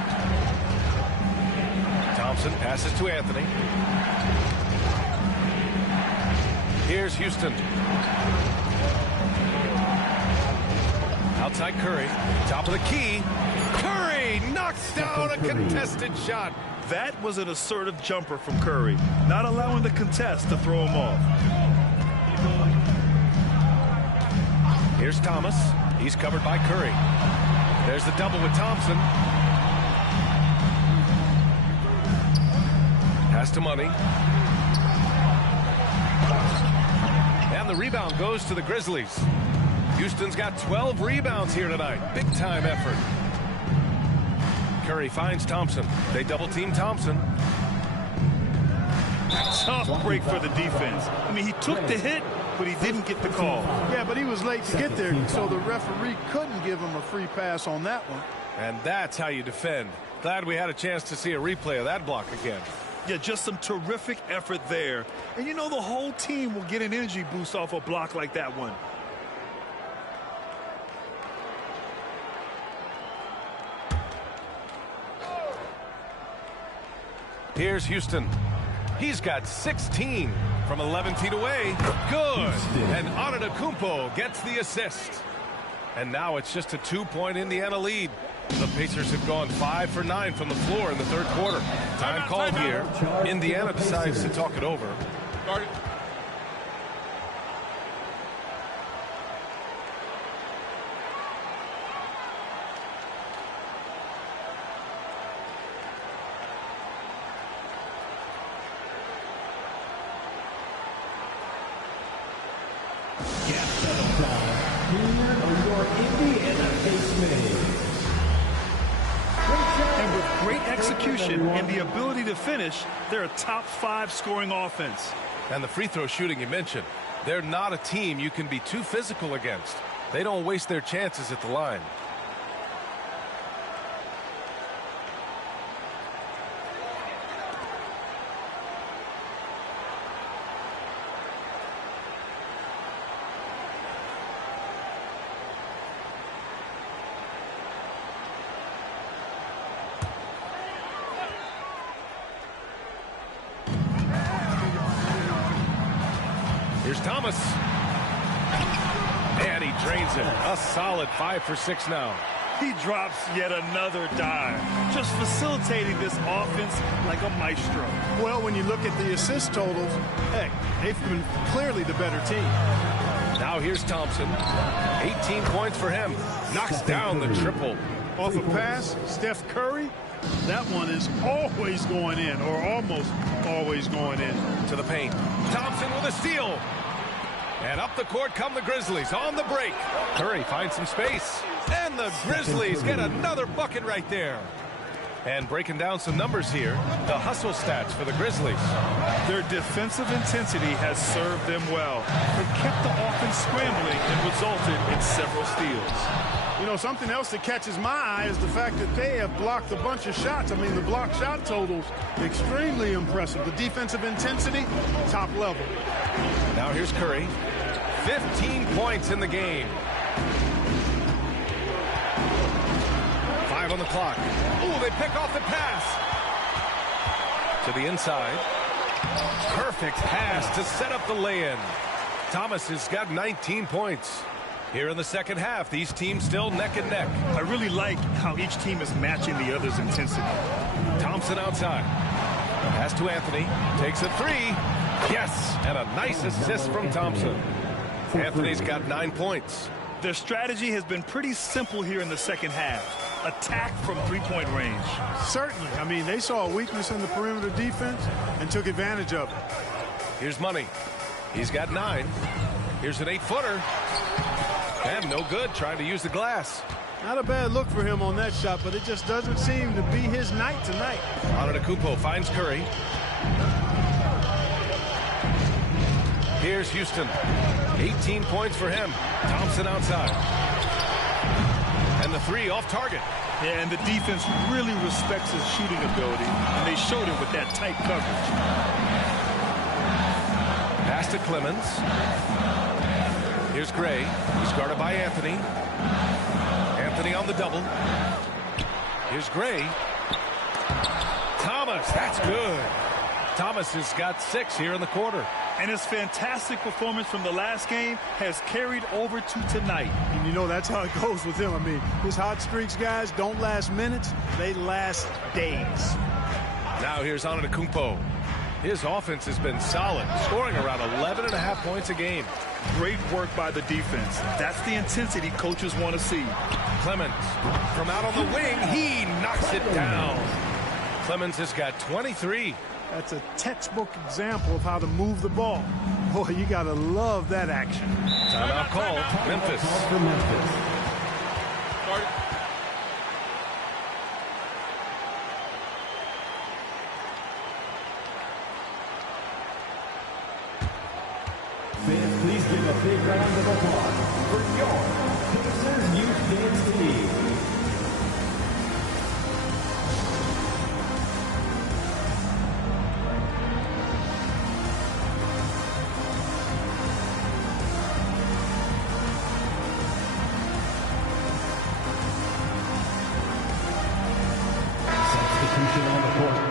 Thompson passes to Anthony. Here's Houston. Outside Curry. Top of the key. Curry knocks down a contested shot. That was an assertive jumper from Curry, not allowing the contest to throw him off. Here's Thomas. He's covered by Curry. There's the double with Thompson. Pass to Money. And the rebound goes to the Grizzlies. Houston's got 12 rebounds here tonight. Big time effort. Curry finds Thompson. They double team Thompson. Tough break for the defense. I mean, he took the hit, but he didn't get the call. Yeah, but he was late to get there, so the referee couldn't give him a free pass on that one. And that's how you defend. Glad we had a chance to see a replay of that block again. Yeah, just some terrific effort there. And you know, the whole team will get an energy boost off a block like that one. Here's Houston. He's got 16 from 11 feet away. Good. And Antetokounmpo gets the assist. And now it's just a 2-point Indiana lead. The Pacers have gone 5 for 9 from the floor in the third quarter. Time called here. Indiana decides to talk it over. And with great execution and the ability to finish, they're a top 5 scoring offense. And the free throw shooting you mentioned, they're not a team you can be too physical against. They don't waste their chances at the line. Here's Thomas. And he drains it. A solid 5 for 6 now. He drops yet another dime, just facilitating this offense like a maestro. Well, when you look at the assist totals, heck, they've been clearly the better team. Now here's Thompson. 18 points for him. Knocks down the triple. off a pass, Steph Curry, that one is always going in, or almost always going in. To the paint. Thompson with a steal. And up the court come the Grizzlies on the break. Curry finds some space. And the Grizzlies get another bucket right there. And breaking down some numbers here, the hustle stats for the Grizzlies. Their defensive intensity has served them well. It kept the offense scrambling and resulted in several steals. You know, something else that catches my eye is the fact that they have blocked a bunch of shots. I mean, the blocked shot totals, extremely impressive. The defensive intensity, top level. Now here's Curry. 15 points in the game. 5 on the clock. Ooh, they pick off the pass. To the inside. Perfect pass to set up the lay-in. Thomas has got 19 points. Here in the second half, these teams still neck and neck. I really like how each team is matching the other's intensity. Thompson outside. Pass to Anthony. Takes a three. Yes, and a nice assist from Thompson. Anthony's got 9 points. Their strategy has been pretty simple here in the second half. Attack from three-point range. Certainly. I mean, they saw a weakness in the perimeter defense and took advantage of it. Here's Money. He's got 9. Here's an 8-footer. And no good, trying to use the glass. Not a bad look for him on that shot, but it just doesn't seem to be his night tonight. Antetokounmpo finds Curry. Here's Houston. 18 points for him. Thompson outside. And the three off target. Yeah, and the defense really respects his shooting ability, and they showed it with that tight coverage. Pass to Clemens. Here's Gray. He's guarded by Anthony. Anthony on the double. Here's Gray. Thomas, that's good. Thomas has got 6 here in the quarter. And his fantastic performance from the last game has carried over to tonight. And you know, that's how it goes with him. I mean, his hot streaks, guys, don't last minutes. They last days. Now here's Antetokounmpo. His offense has been solid, scoring around 11.5 points a game. Great work by the defense. That's the intensity coaches want to see. Clemens from out on the wing. He knocks it down. Clemens has got 23. That's a textbook example of how to move the ball. Boy, you got to love that action. Timeout call. Memphis. For Memphis. Fans, please give a big round of applause for your Pacers Youth Dance Team. Substitution on the court.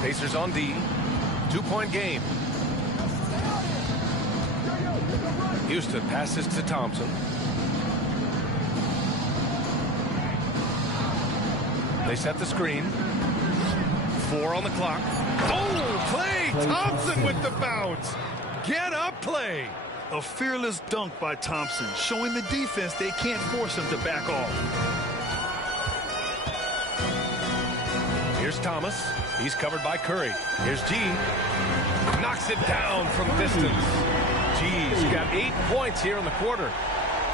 Pacers on D. 2-point game. Houston passes to Thompson. They set the screen. 4 on the clock. Oh, Klay Thompson with the bounce. Get up, Klay. A fearless dunk by Thompson, showing the defense they can't force him to back off. Here's Thomas. He's covered by Curry. Here's G. Knocks it down from distance. G's got 8 points here in the quarter.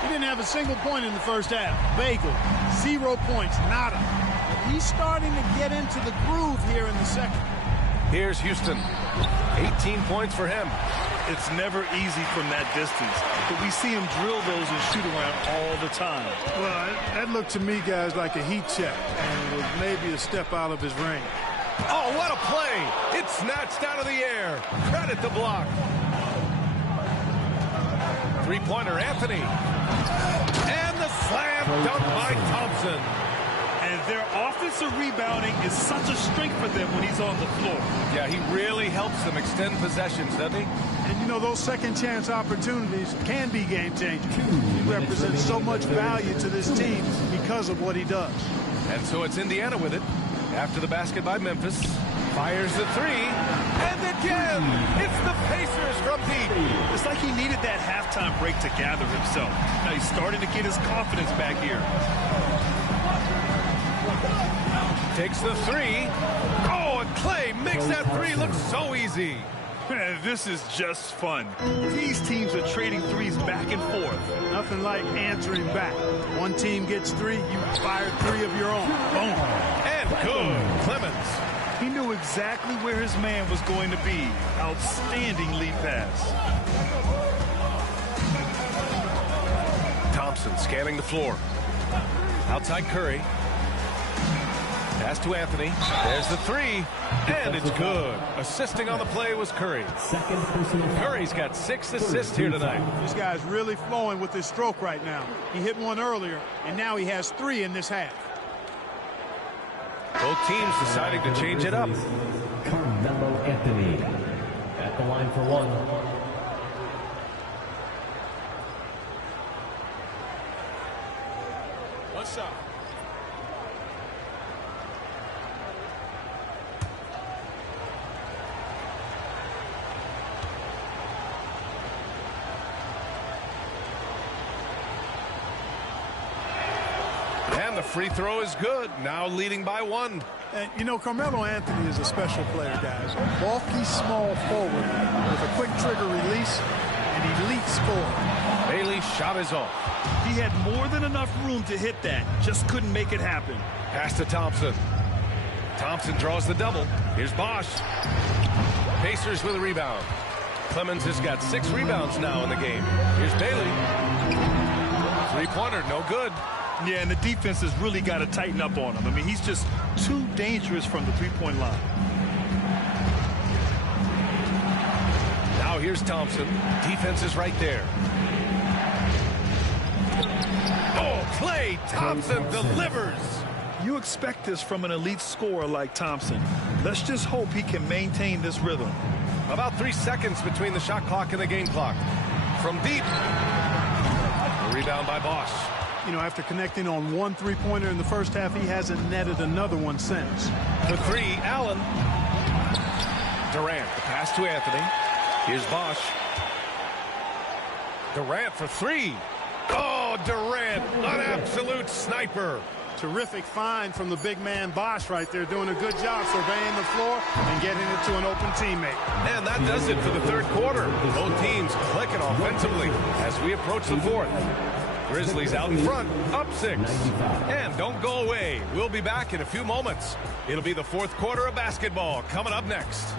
He didn't have a single point in the first half. Bagel, 0 points, nada. But he's starting to get into the groove here in the second. Here's Houston. 18 points for him. It's never easy from that distance, but we see him drill those and shoot around all the time. Well, that looked to me, guys, like a heat check, and was maybe a step out of his range. Oh, what a play! It's snatched out of the air. Credit the block. Three-pointer, Anthony. And the slam dunk by Thompson. And their offensive rebounding is such a strength for them when he's on the floor. Yeah, he really helps them extend possessions, doesn't he? And, you know, those second-chance opportunities can be game-changing. He represents so much value to this team because of what he does. And so it's Indiana with it. After the basket by Memphis. Fires the three. And again, it's the Pacers from deep. It's like he needed that halftime break to gather himself. Now he's starting to get his confidence back here. Takes the three. Oh, and Clay makes that three look so easy. Man, this is just fun. These teams are trading threes back and forth. Nothing like answering back. One team gets three, you fire three of your own. Boom. And good. Clemens. He knew exactly where his man was going to be. Outstanding lead pass. Thompson scanning the floor. Outside Curry. Pass to Anthony. There's the three. And it's good. Assisting on the play was Curry. Curry's got 6 assists here tonight. This guy's really flowing with his stroke right now. He hit one earlier, and now he has 3 in this half. Both teams deciding to change it up. Carmelo Anthony at the line for one. What's up? And the free throw is good. Now leading by 1. And, you know, Carmelo Anthony is a special player, guys. Bulky, small forward with a quick trigger release and elite scorer. Bailey's shot is off. He had more than enough room to hit that. Just couldn't make it happen. Pass to Thompson. Thompson draws the double. Here's Bosch. Pacers with a rebound. Clemens has got 6 rebounds now in the game. Here's Bailey. Three-pointer, no good. Yeah, and the defense has really got to tighten up on him. I mean, he's just too dangerous from the three-point line. Now here's Thompson. Defense is right there. Oh, Klay Thompson delivers. You expect this from an elite scorer like Thompson. Let's just hope he can maintain this rhythm. About 3 seconds between the shot clock and the game clock. From deep. A rebound by Bosch. You know, after connecting on 1 3-pointer in the first half, he hasn't netted another one since. For 3, Allen. Durant, the pass to Anthony. Here's Bosch. Durant for 3. Oh, Durant, an absolute sniper. Terrific find from the big man Bosch right there, doing a good job surveying the floor and getting it to an open teammate. And that does it for the third quarter. Both teams clicking offensively as we approach the fourth. Grizzlies out in front, up 6. And don't go away. We'll be back in a few moments. It'll be the fourth quarter of basketball coming up next.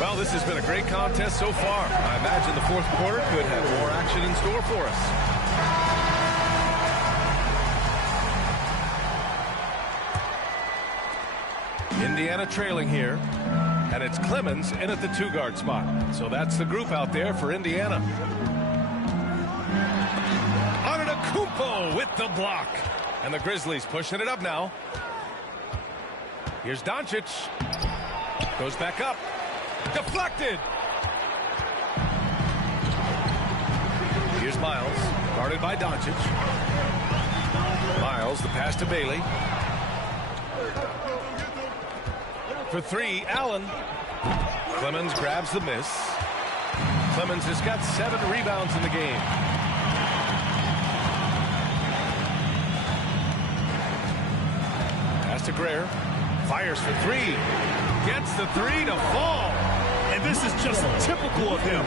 Well, this has been a great contest so far. I imagine the fourth quarter could have more action in store for us. Indiana trailing here, and it's Clemens in at the 2-guard spot. So that's the group out there for Indiana. Antetokounmpo with the block. And the Grizzlies pushing it up now. Here's Doncic. Goes back up. Deflected. Here's Miles, guarded by Doncic. Miles, the pass to Bailey. For 3, Allen. Clemens grabs the miss. Clemens has got 7 rebounds in the game. Pass to Greer. Fires for 3. Gets the 3 to fall. And this is just typical of him.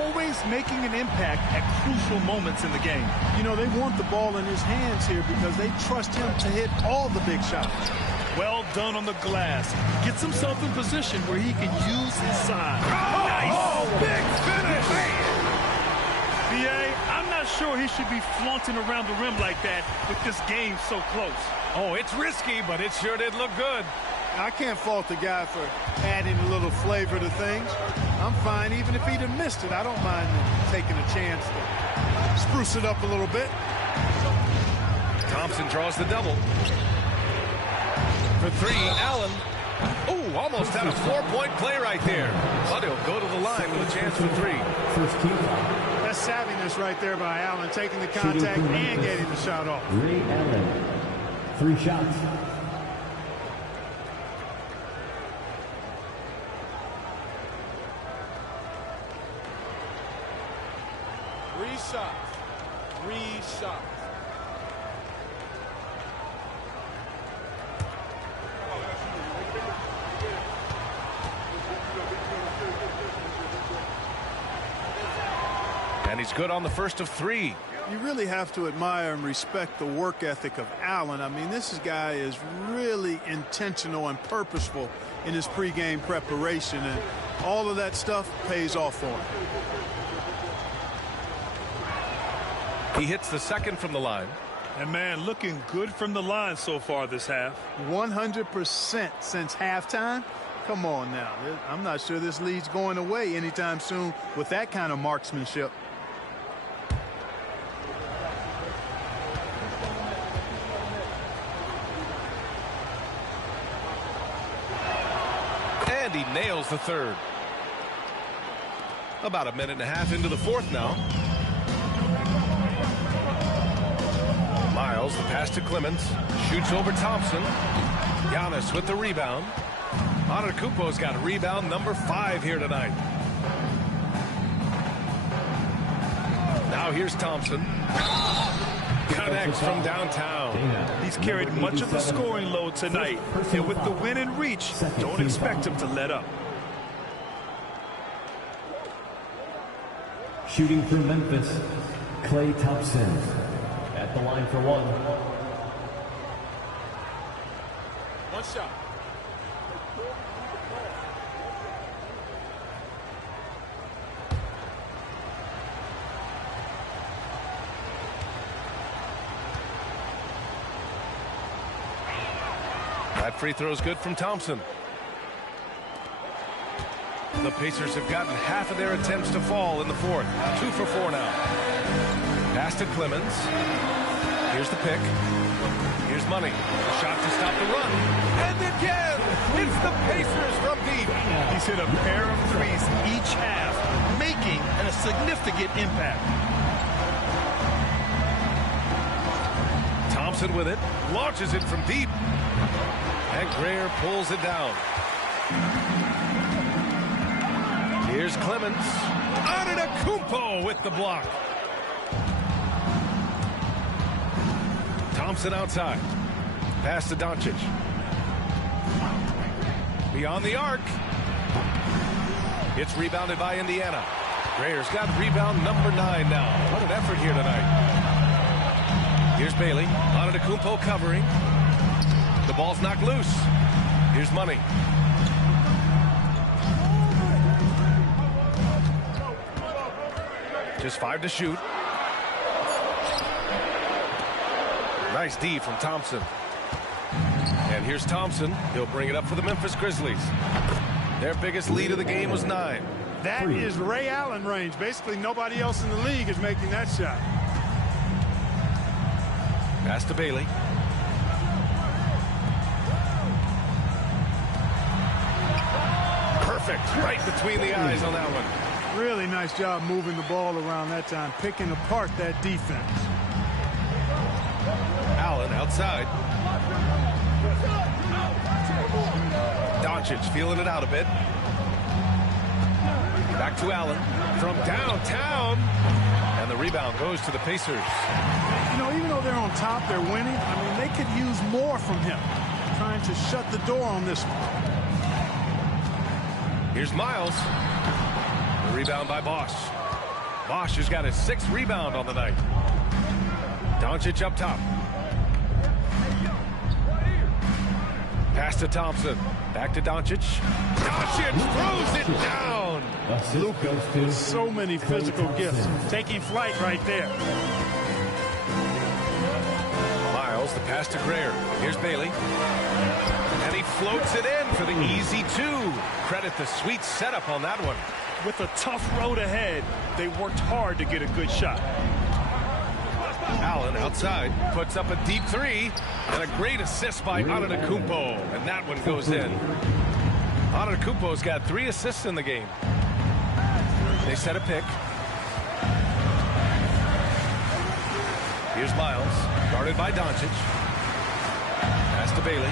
Always making an impact at crucial moments in the game. You know, they want the ball in his hands here because they trust him to hit all the big shots. Well done on the glass. Gets himself in position where he can use his size. Oh, nice. Big finish. B.A., I'm not sure he should be flaunting around the rim like that with this game so close. Oh, it's risky, but it sure did look good. I can't fault the guy for adding a little flavor to things. I'm fine even if he'd have missed it. I don't mind taking a chance to spruce it up a little bit. Thompson draws the double. For three, Allen. Oh, almost had a 4-point play right there. But he'll go to the line with a chance for three. That's savviness right there by Allen, taking the contact and getting the shot off. Ray Allen, 3 shots. Three shots. And he's good on the first of 3. You really have to admire and respect the work ethic of Allen. I mean, this guy is really intentional and purposeful in his pregame preparation, and all of that stuff pays off for him. He hits the second from the line. And, man, looking good from the line so far this half. 100% since halftime. Come on now. I'm not sure this lead's going away anytime soon with that kind of marksmanship. And he nails the third. About a minute and a half into the fourth now. Miles, the pass to Clemens. Shoots over Thompson. Giannis with the rebound. Antetokounmpo's got rebound number 5 here tonight. Now here's Thompson. Connects from downtown. He's carried much of the scoring load tonight. And with the win in reach, don't expect him to let up. Shooting for Memphis, Klay Thompson. At the line for 1. One shot. That free throw is good from Thompson. The Pacers have gotten half of their attempts to fall in the fourth. 2 for 4 now. Pass to Clemens. Here's the pick. Here's Money. A shot to stop the run. And again, it's the Pacers from deep. He's hit a pair of threes each half, making a significant impact. Thompson with it. Launches it from deep. And Greer pulls it down. Here's Clemens. Antetokounmpo with the block. Thompson outside. Pass to Doncic. Beyond the arc. It's rebounded by Indiana. Greer's got rebound number 9 now. What an effort here tonight. Here's Bailey. Antetokounmpo covering. The ball's knocked loose. Here's Money. Just 5 to shoot. Nice D from Thompson. And here's Thompson. He'll bring it up for the Memphis Grizzlies. Their biggest lead of the game was 9. That is Ray Allen range. Basically, nobody else in the league is making that shot. Pass to Bailey. Perfect. Right between the eyes on that one. Really nice job moving the ball around that time, picking apart that defense. Allen outside. Doncic feeling it out a bit. Back to Allen from downtown. And the rebound goes to the Pacers. You know, even though they're on top, they're winning. I mean, they could use more from him. Trying to shut the door on this one. Here's Miles. The rebound by Bosch. Bosch has got his 6th rebound on the night. Doncic up top. Pass to Thompson. Back to Doncic. Doncic throws it down. Luka, so many physical gifts. Taking flight right there. Miles, the pass to Greer. Here's Bailey. And he floats it in for the easy two. Credit the sweet setup on that one. With a tough road ahead, they worked hard to get a good shot. Allen outside puts up a deep three, and a great assist by Antetokounmpo, and that one goes in. Antetokounmpo's got 3 assists in the game. They set a pick. Here's Miles, guarded by Doncic. Pass to Bailey,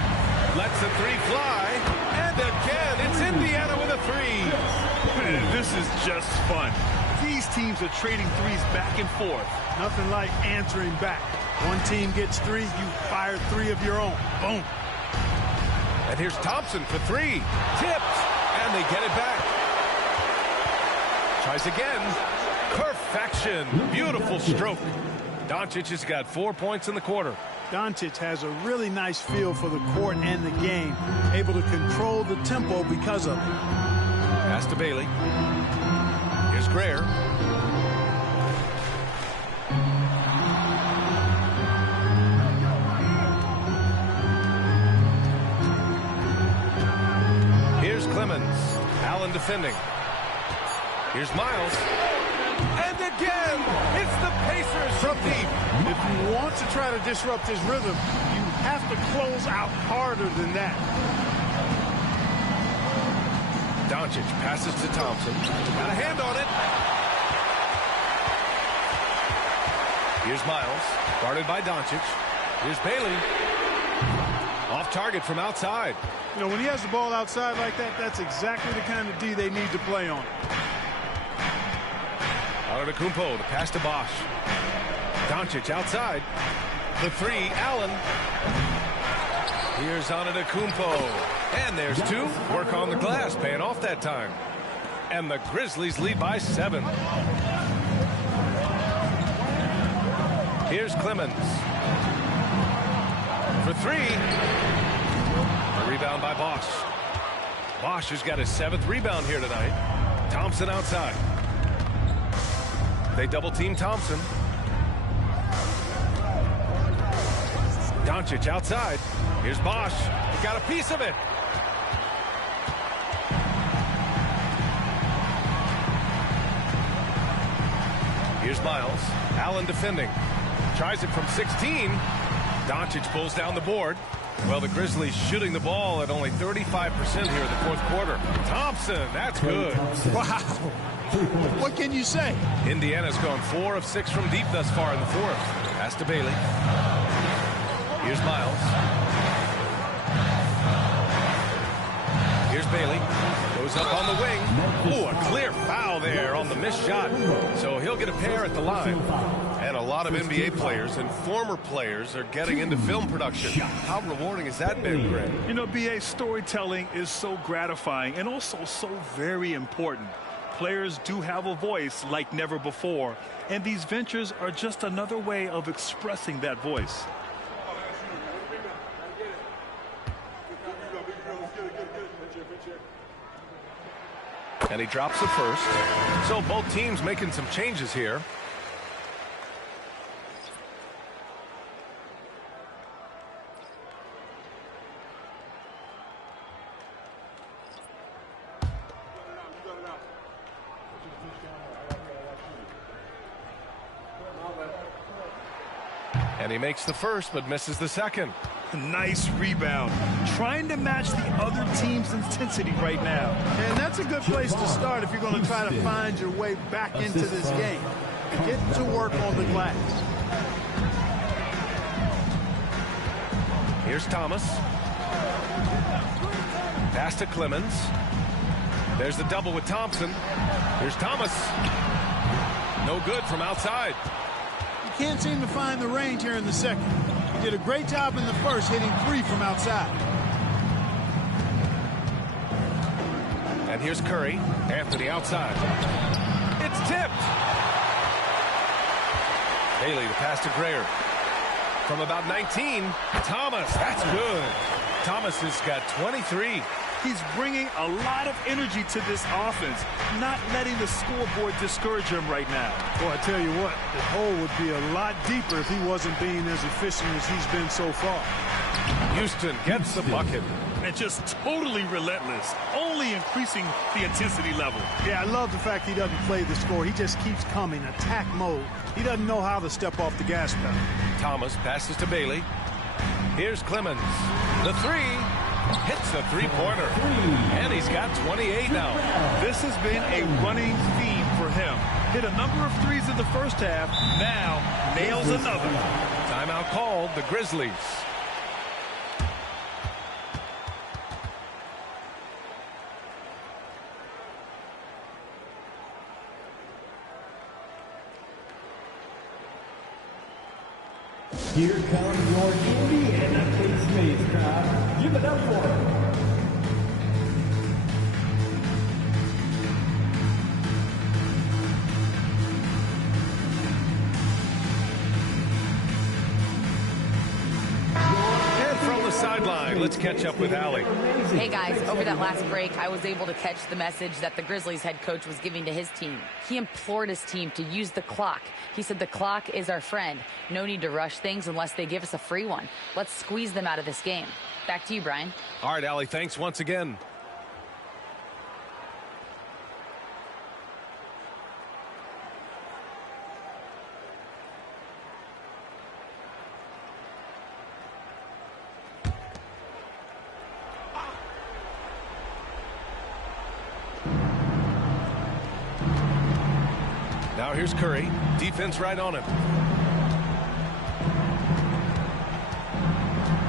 lets the three fly, and again it's Indiana with a three. This is just fun. These teams are trading threes back and forth. Nothing like answering back. One team gets 3, you fire 3 of your own. Boom. And here's Thompson for 3. Tipped, and they get it back. Tries again. Perfection. Beautiful stroke. Doncic has got 4 points in the quarter. Doncic has a really nice feel for the court and the game. Able to control the tempo because of it. Pass to Bailey. Here's Greer. Here's Clemens. Allen defending. Here's Miles. And again, it's the Pacers from deep. If you want to try to disrupt his rhythm, you have to close out harder than that. Doncic passes to Thompson. Got a hand on it. Here's Miles, guarded by Doncic. Here's Bailey. Off target from outside. You know, when he has the ball outside like that, that's exactly the kind of D they need to play on. Antetokounmpo, the pass to Bosch. Doncic outside. The three, Allen. Here's Antetokounmpo. And there's 2. Work on the glass, paying off that time. And the Grizzlies lead by 7. Here's Clemens. For 3. A rebound by Bosch. Bosch has got his 7th rebound here tonight. Thompson outside. They double team Thompson. Doncic outside. Here's Bosch. He got a piece of it. Here's Miles. Allen defending. Tries it from 16. Doncic pulls down the board. Well, the Grizzlies shooting the ball at only 35% here in the 4th quarter. Thompson, that's good. Wow. What can you say? Indiana's gone 4 of 6 from deep thus far in the 4th. Pass to Bailey. Here's Miles. Here's Bailey. Goes up on the wing. Oh, a clear foul there on the missed shot. So he'll get a pair at the line. And a lot of NBA players and former players are getting into film production. How rewarding has that been, Greg? You know, BA, storytelling is so gratifying and also so very important. Players do have a voice like never before, and these ventures are just another way of expressing that voice. And he drops the first. So both teams making some changes here. And he makes the first, but misses the second. Nice rebound. Trying to match the other team's intensity right now. And that's a good place to start if you're going to try to find your way back into this game. Get to work on the glass. Here's Thomas. Pass to Clemens. There's the double with Thompson. Here's Thomas. No good from outside. You can't seem to find the range here in the second. He did a great job in the first, hitting 3 from outside. And here's Curry. Anthony outside. It's tipped. Bailey, the pass to Greer. From about 19, Thomas, that's good. Thomas has got 23. He's bringing a lot of energy to this offense, not letting the scoreboard discourage him right now. Well, I tell you what, the hole would be a lot deeper if he wasn't being as efficient as he's been so far. Houston gets the bucket. And just totally relentless, only increasing the intensity level. Yeah, I love the fact he doesn't play the score. He just keeps coming, attack mode. He doesn't know how to step off the gas pedal. Thomas passes to Bailey. Here's Clemens. The three. Hits the three-pointer. And he's got 28 now. This has been a running theme for him. Hit a number of threes in the first half. Now nails another. Timeout called, the Grizzlies. Here comes your Indiana K-State crowd. Give it up for him. And from the sideline, let's catch up with Allie. Hey guys, over that last break, I was able to catch the message that the Grizzlies head coach was giving to his team. He implored his team to use the clock. He said the clock is our friend. No need to rush things unless they give us a free one. Let's squeeze them out of this game. Back to you, Brian. All right, Allie, thanks once again. Now here's Curry. Defense right on him.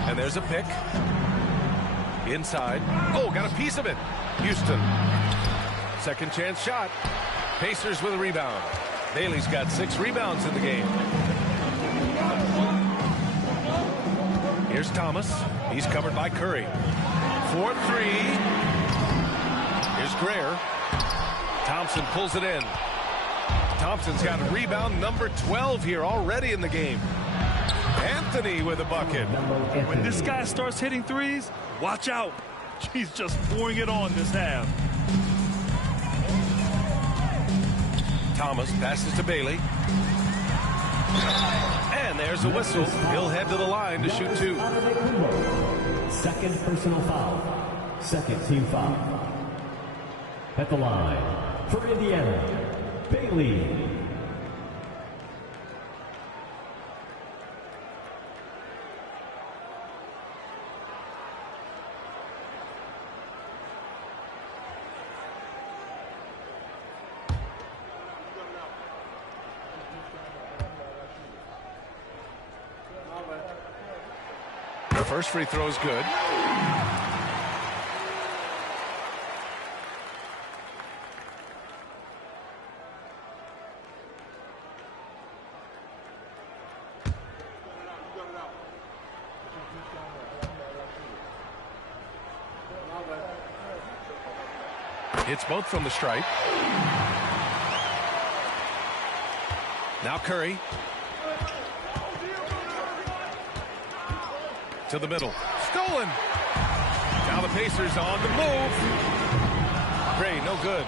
And there's a pick. Inside. Oh, got a piece of it. Houston. Second chance shot. Pacers with a rebound. Bailey's got 6 rebounds in the game. Here's Thomas. He's covered by Curry. 4-3. Here's Greer. Thompson pulls it in. Thompson's got a rebound number 12 here already in the game. Anthony with a bucket. When this guy starts hitting threes, watch out. He's just pouring it on this half. Thomas passes to Bailey. And there's a whistle. He'll head to the line to shoot 2. Second personal foul. Second team foul. At the line for Indiana, Bailey. The first free throw is good. Hits both from the stripe. Now Curry. To the middle. Stolen. Now the Pacers on the move. Gray, no good.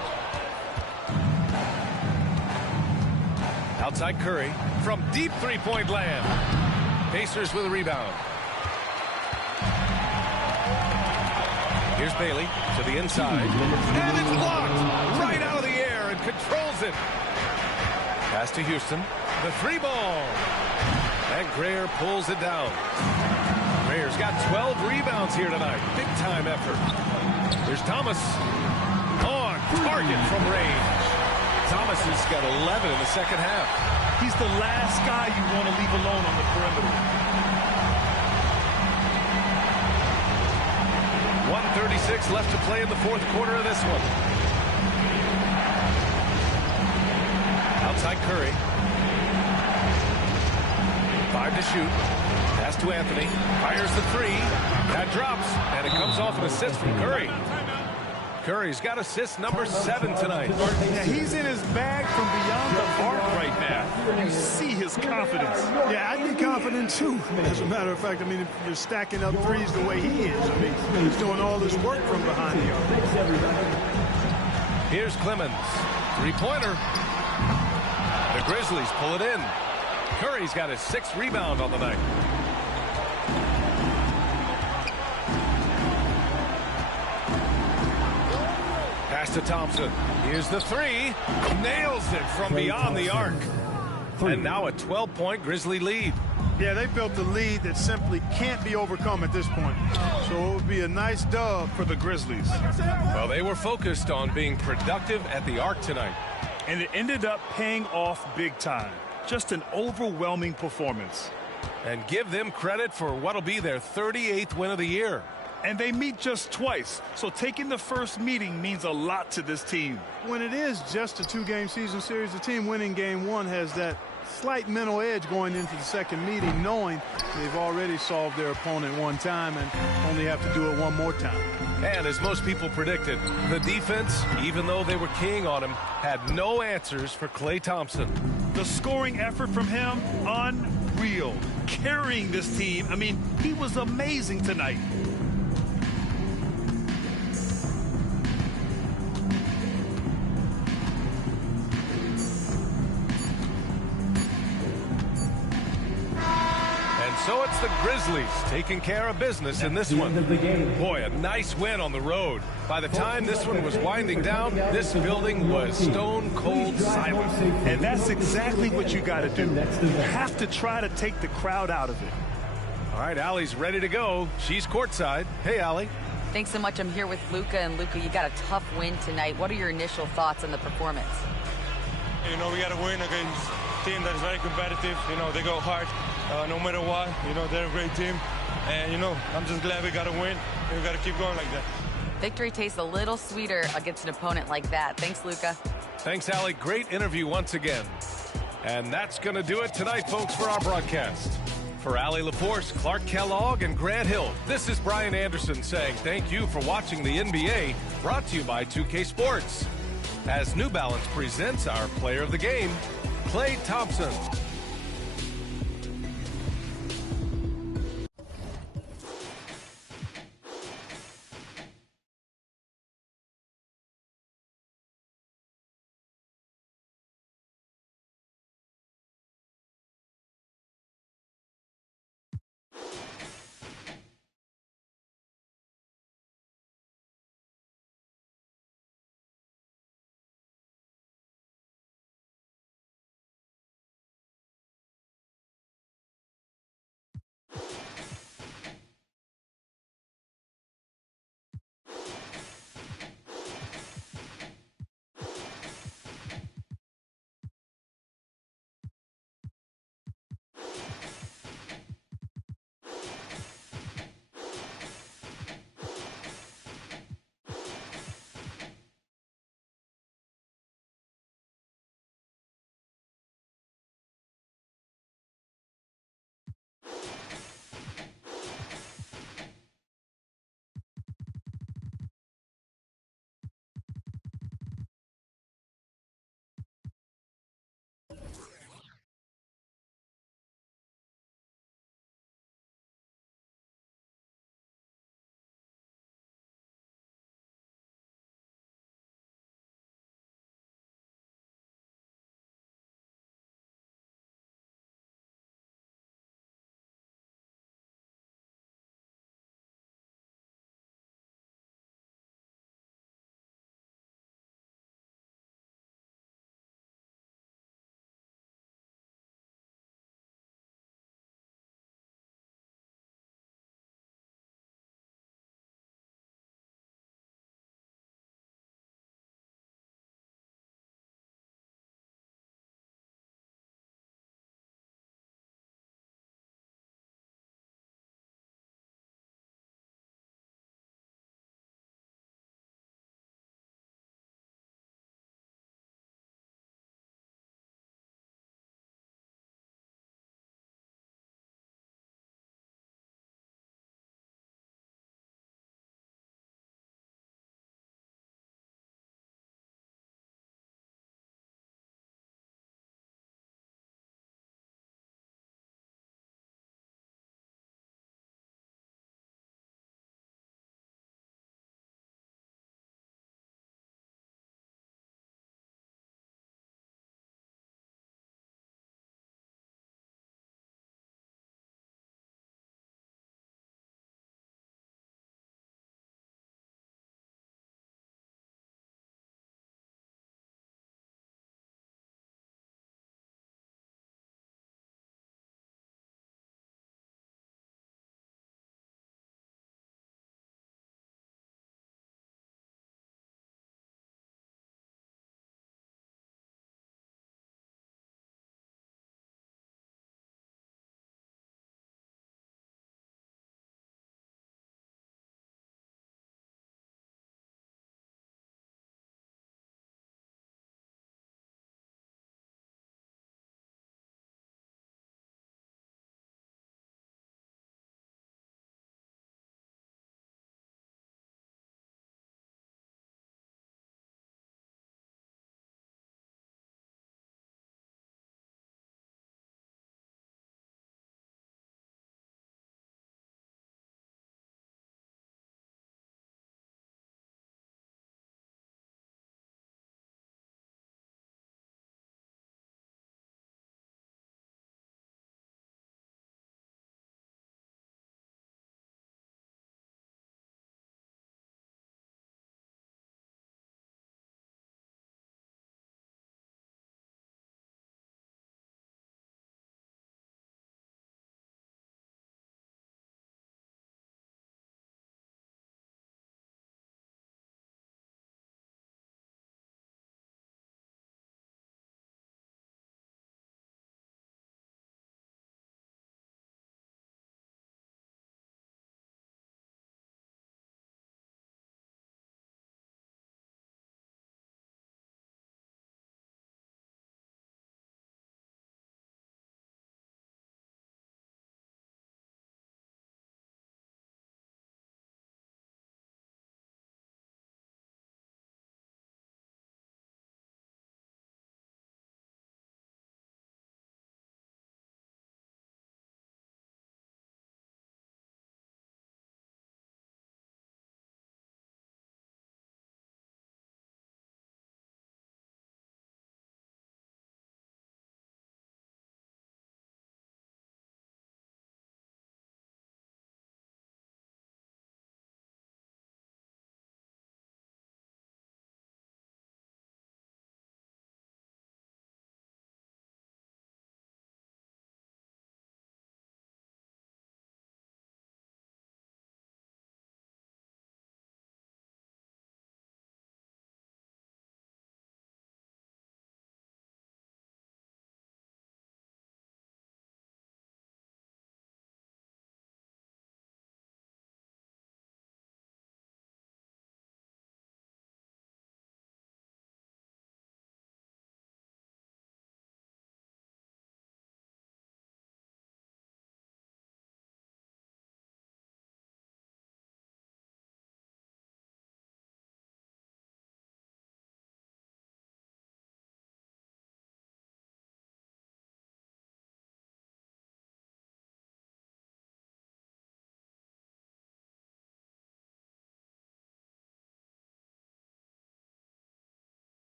Outside Curry. From deep three-point land. Pacers with a rebound. Here's Bailey to the inside. And it's blocked right out of the air and controls it. Pass to Houston. The 3-ball. And Greer pulls it down. Greer's got 12 rebounds here tonight. Big time effort. There's Thomas on target from range. Thomas has got 11 in the second half. He's the last guy you want to leave alone on the perimeter. 1:36 left to play in the fourth quarter of this one. Outside Curry. 5 to shoot. Pass to Anthony. Fires the 3. That drops, and it comes off an assist from Curry. Curry's got assist number 7 tonight. Yeah, he's in his bag from beyond the arc right now. You see his confidence. Yeah, I'd be confident too. As a matter of fact, I mean, if you're stacking up threes the way he is, I mean, he's doing all this work from behind the arc. Here's Clemens. Three-pointer. The Grizzlies pull it in. Curry's got his 6th rebound on the night. Pass to Thompson. Here's the 3. Nails it from beyond the arc. And now a 12-point Grizzly lead. Yeah, they built a lead that simply can't be overcome at this point. So it would be a nice dub for the Grizzlies. Well, they were focused on being productive at the arc tonight. And it ended up paying off big time. Just an overwhelming performance. And give them credit for what'll be their 38th win of the year. And they meet just twice, so taking the first meeting means a lot to this team. When it is just a 2-game season series, the team winning game 1 has that slight mental edge going into the second meeting, knowing they've already solved their opponent one time and only have to do it one more time. And as most people predicted, the defense, even though they were keying on him, had no answers for Klay Thompson. The scoring effort from him, unreal. Carrying this team, I mean, he was amazing tonight. So it's the Grizzlies taking care of business in this one. Boy, a nice win on the road. By the time this one was winding down, this building was stone cold silent. And that's exactly what you got to do. You have to try to take the crowd out of it. All right, Allie's ready to go. She's courtside. Hey, Allie. Thanks so much. I'm here with Luka. And Luka, you got a tough win tonight. What are your initial thoughts on the performance? You know, we got to win against a team that is very competitive. You know, they go hard. No matter what, you know, they're a great team. And, you know, I'm just glad we got to win. And we got to keep going like that. Victory tastes a little sweeter against an opponent like that. Thanks, Luka. Thanks, Allie. Great interview once again. And that's going to do it tonight, folks, for our broadcast. For Allie LaForce, Clark Kellogg, and Grant Hill, this is Brian Anderson saying thank you for watching the NBA, brought to you by 2K Sports. As New Balance presents our player of the game, Klay Thompson.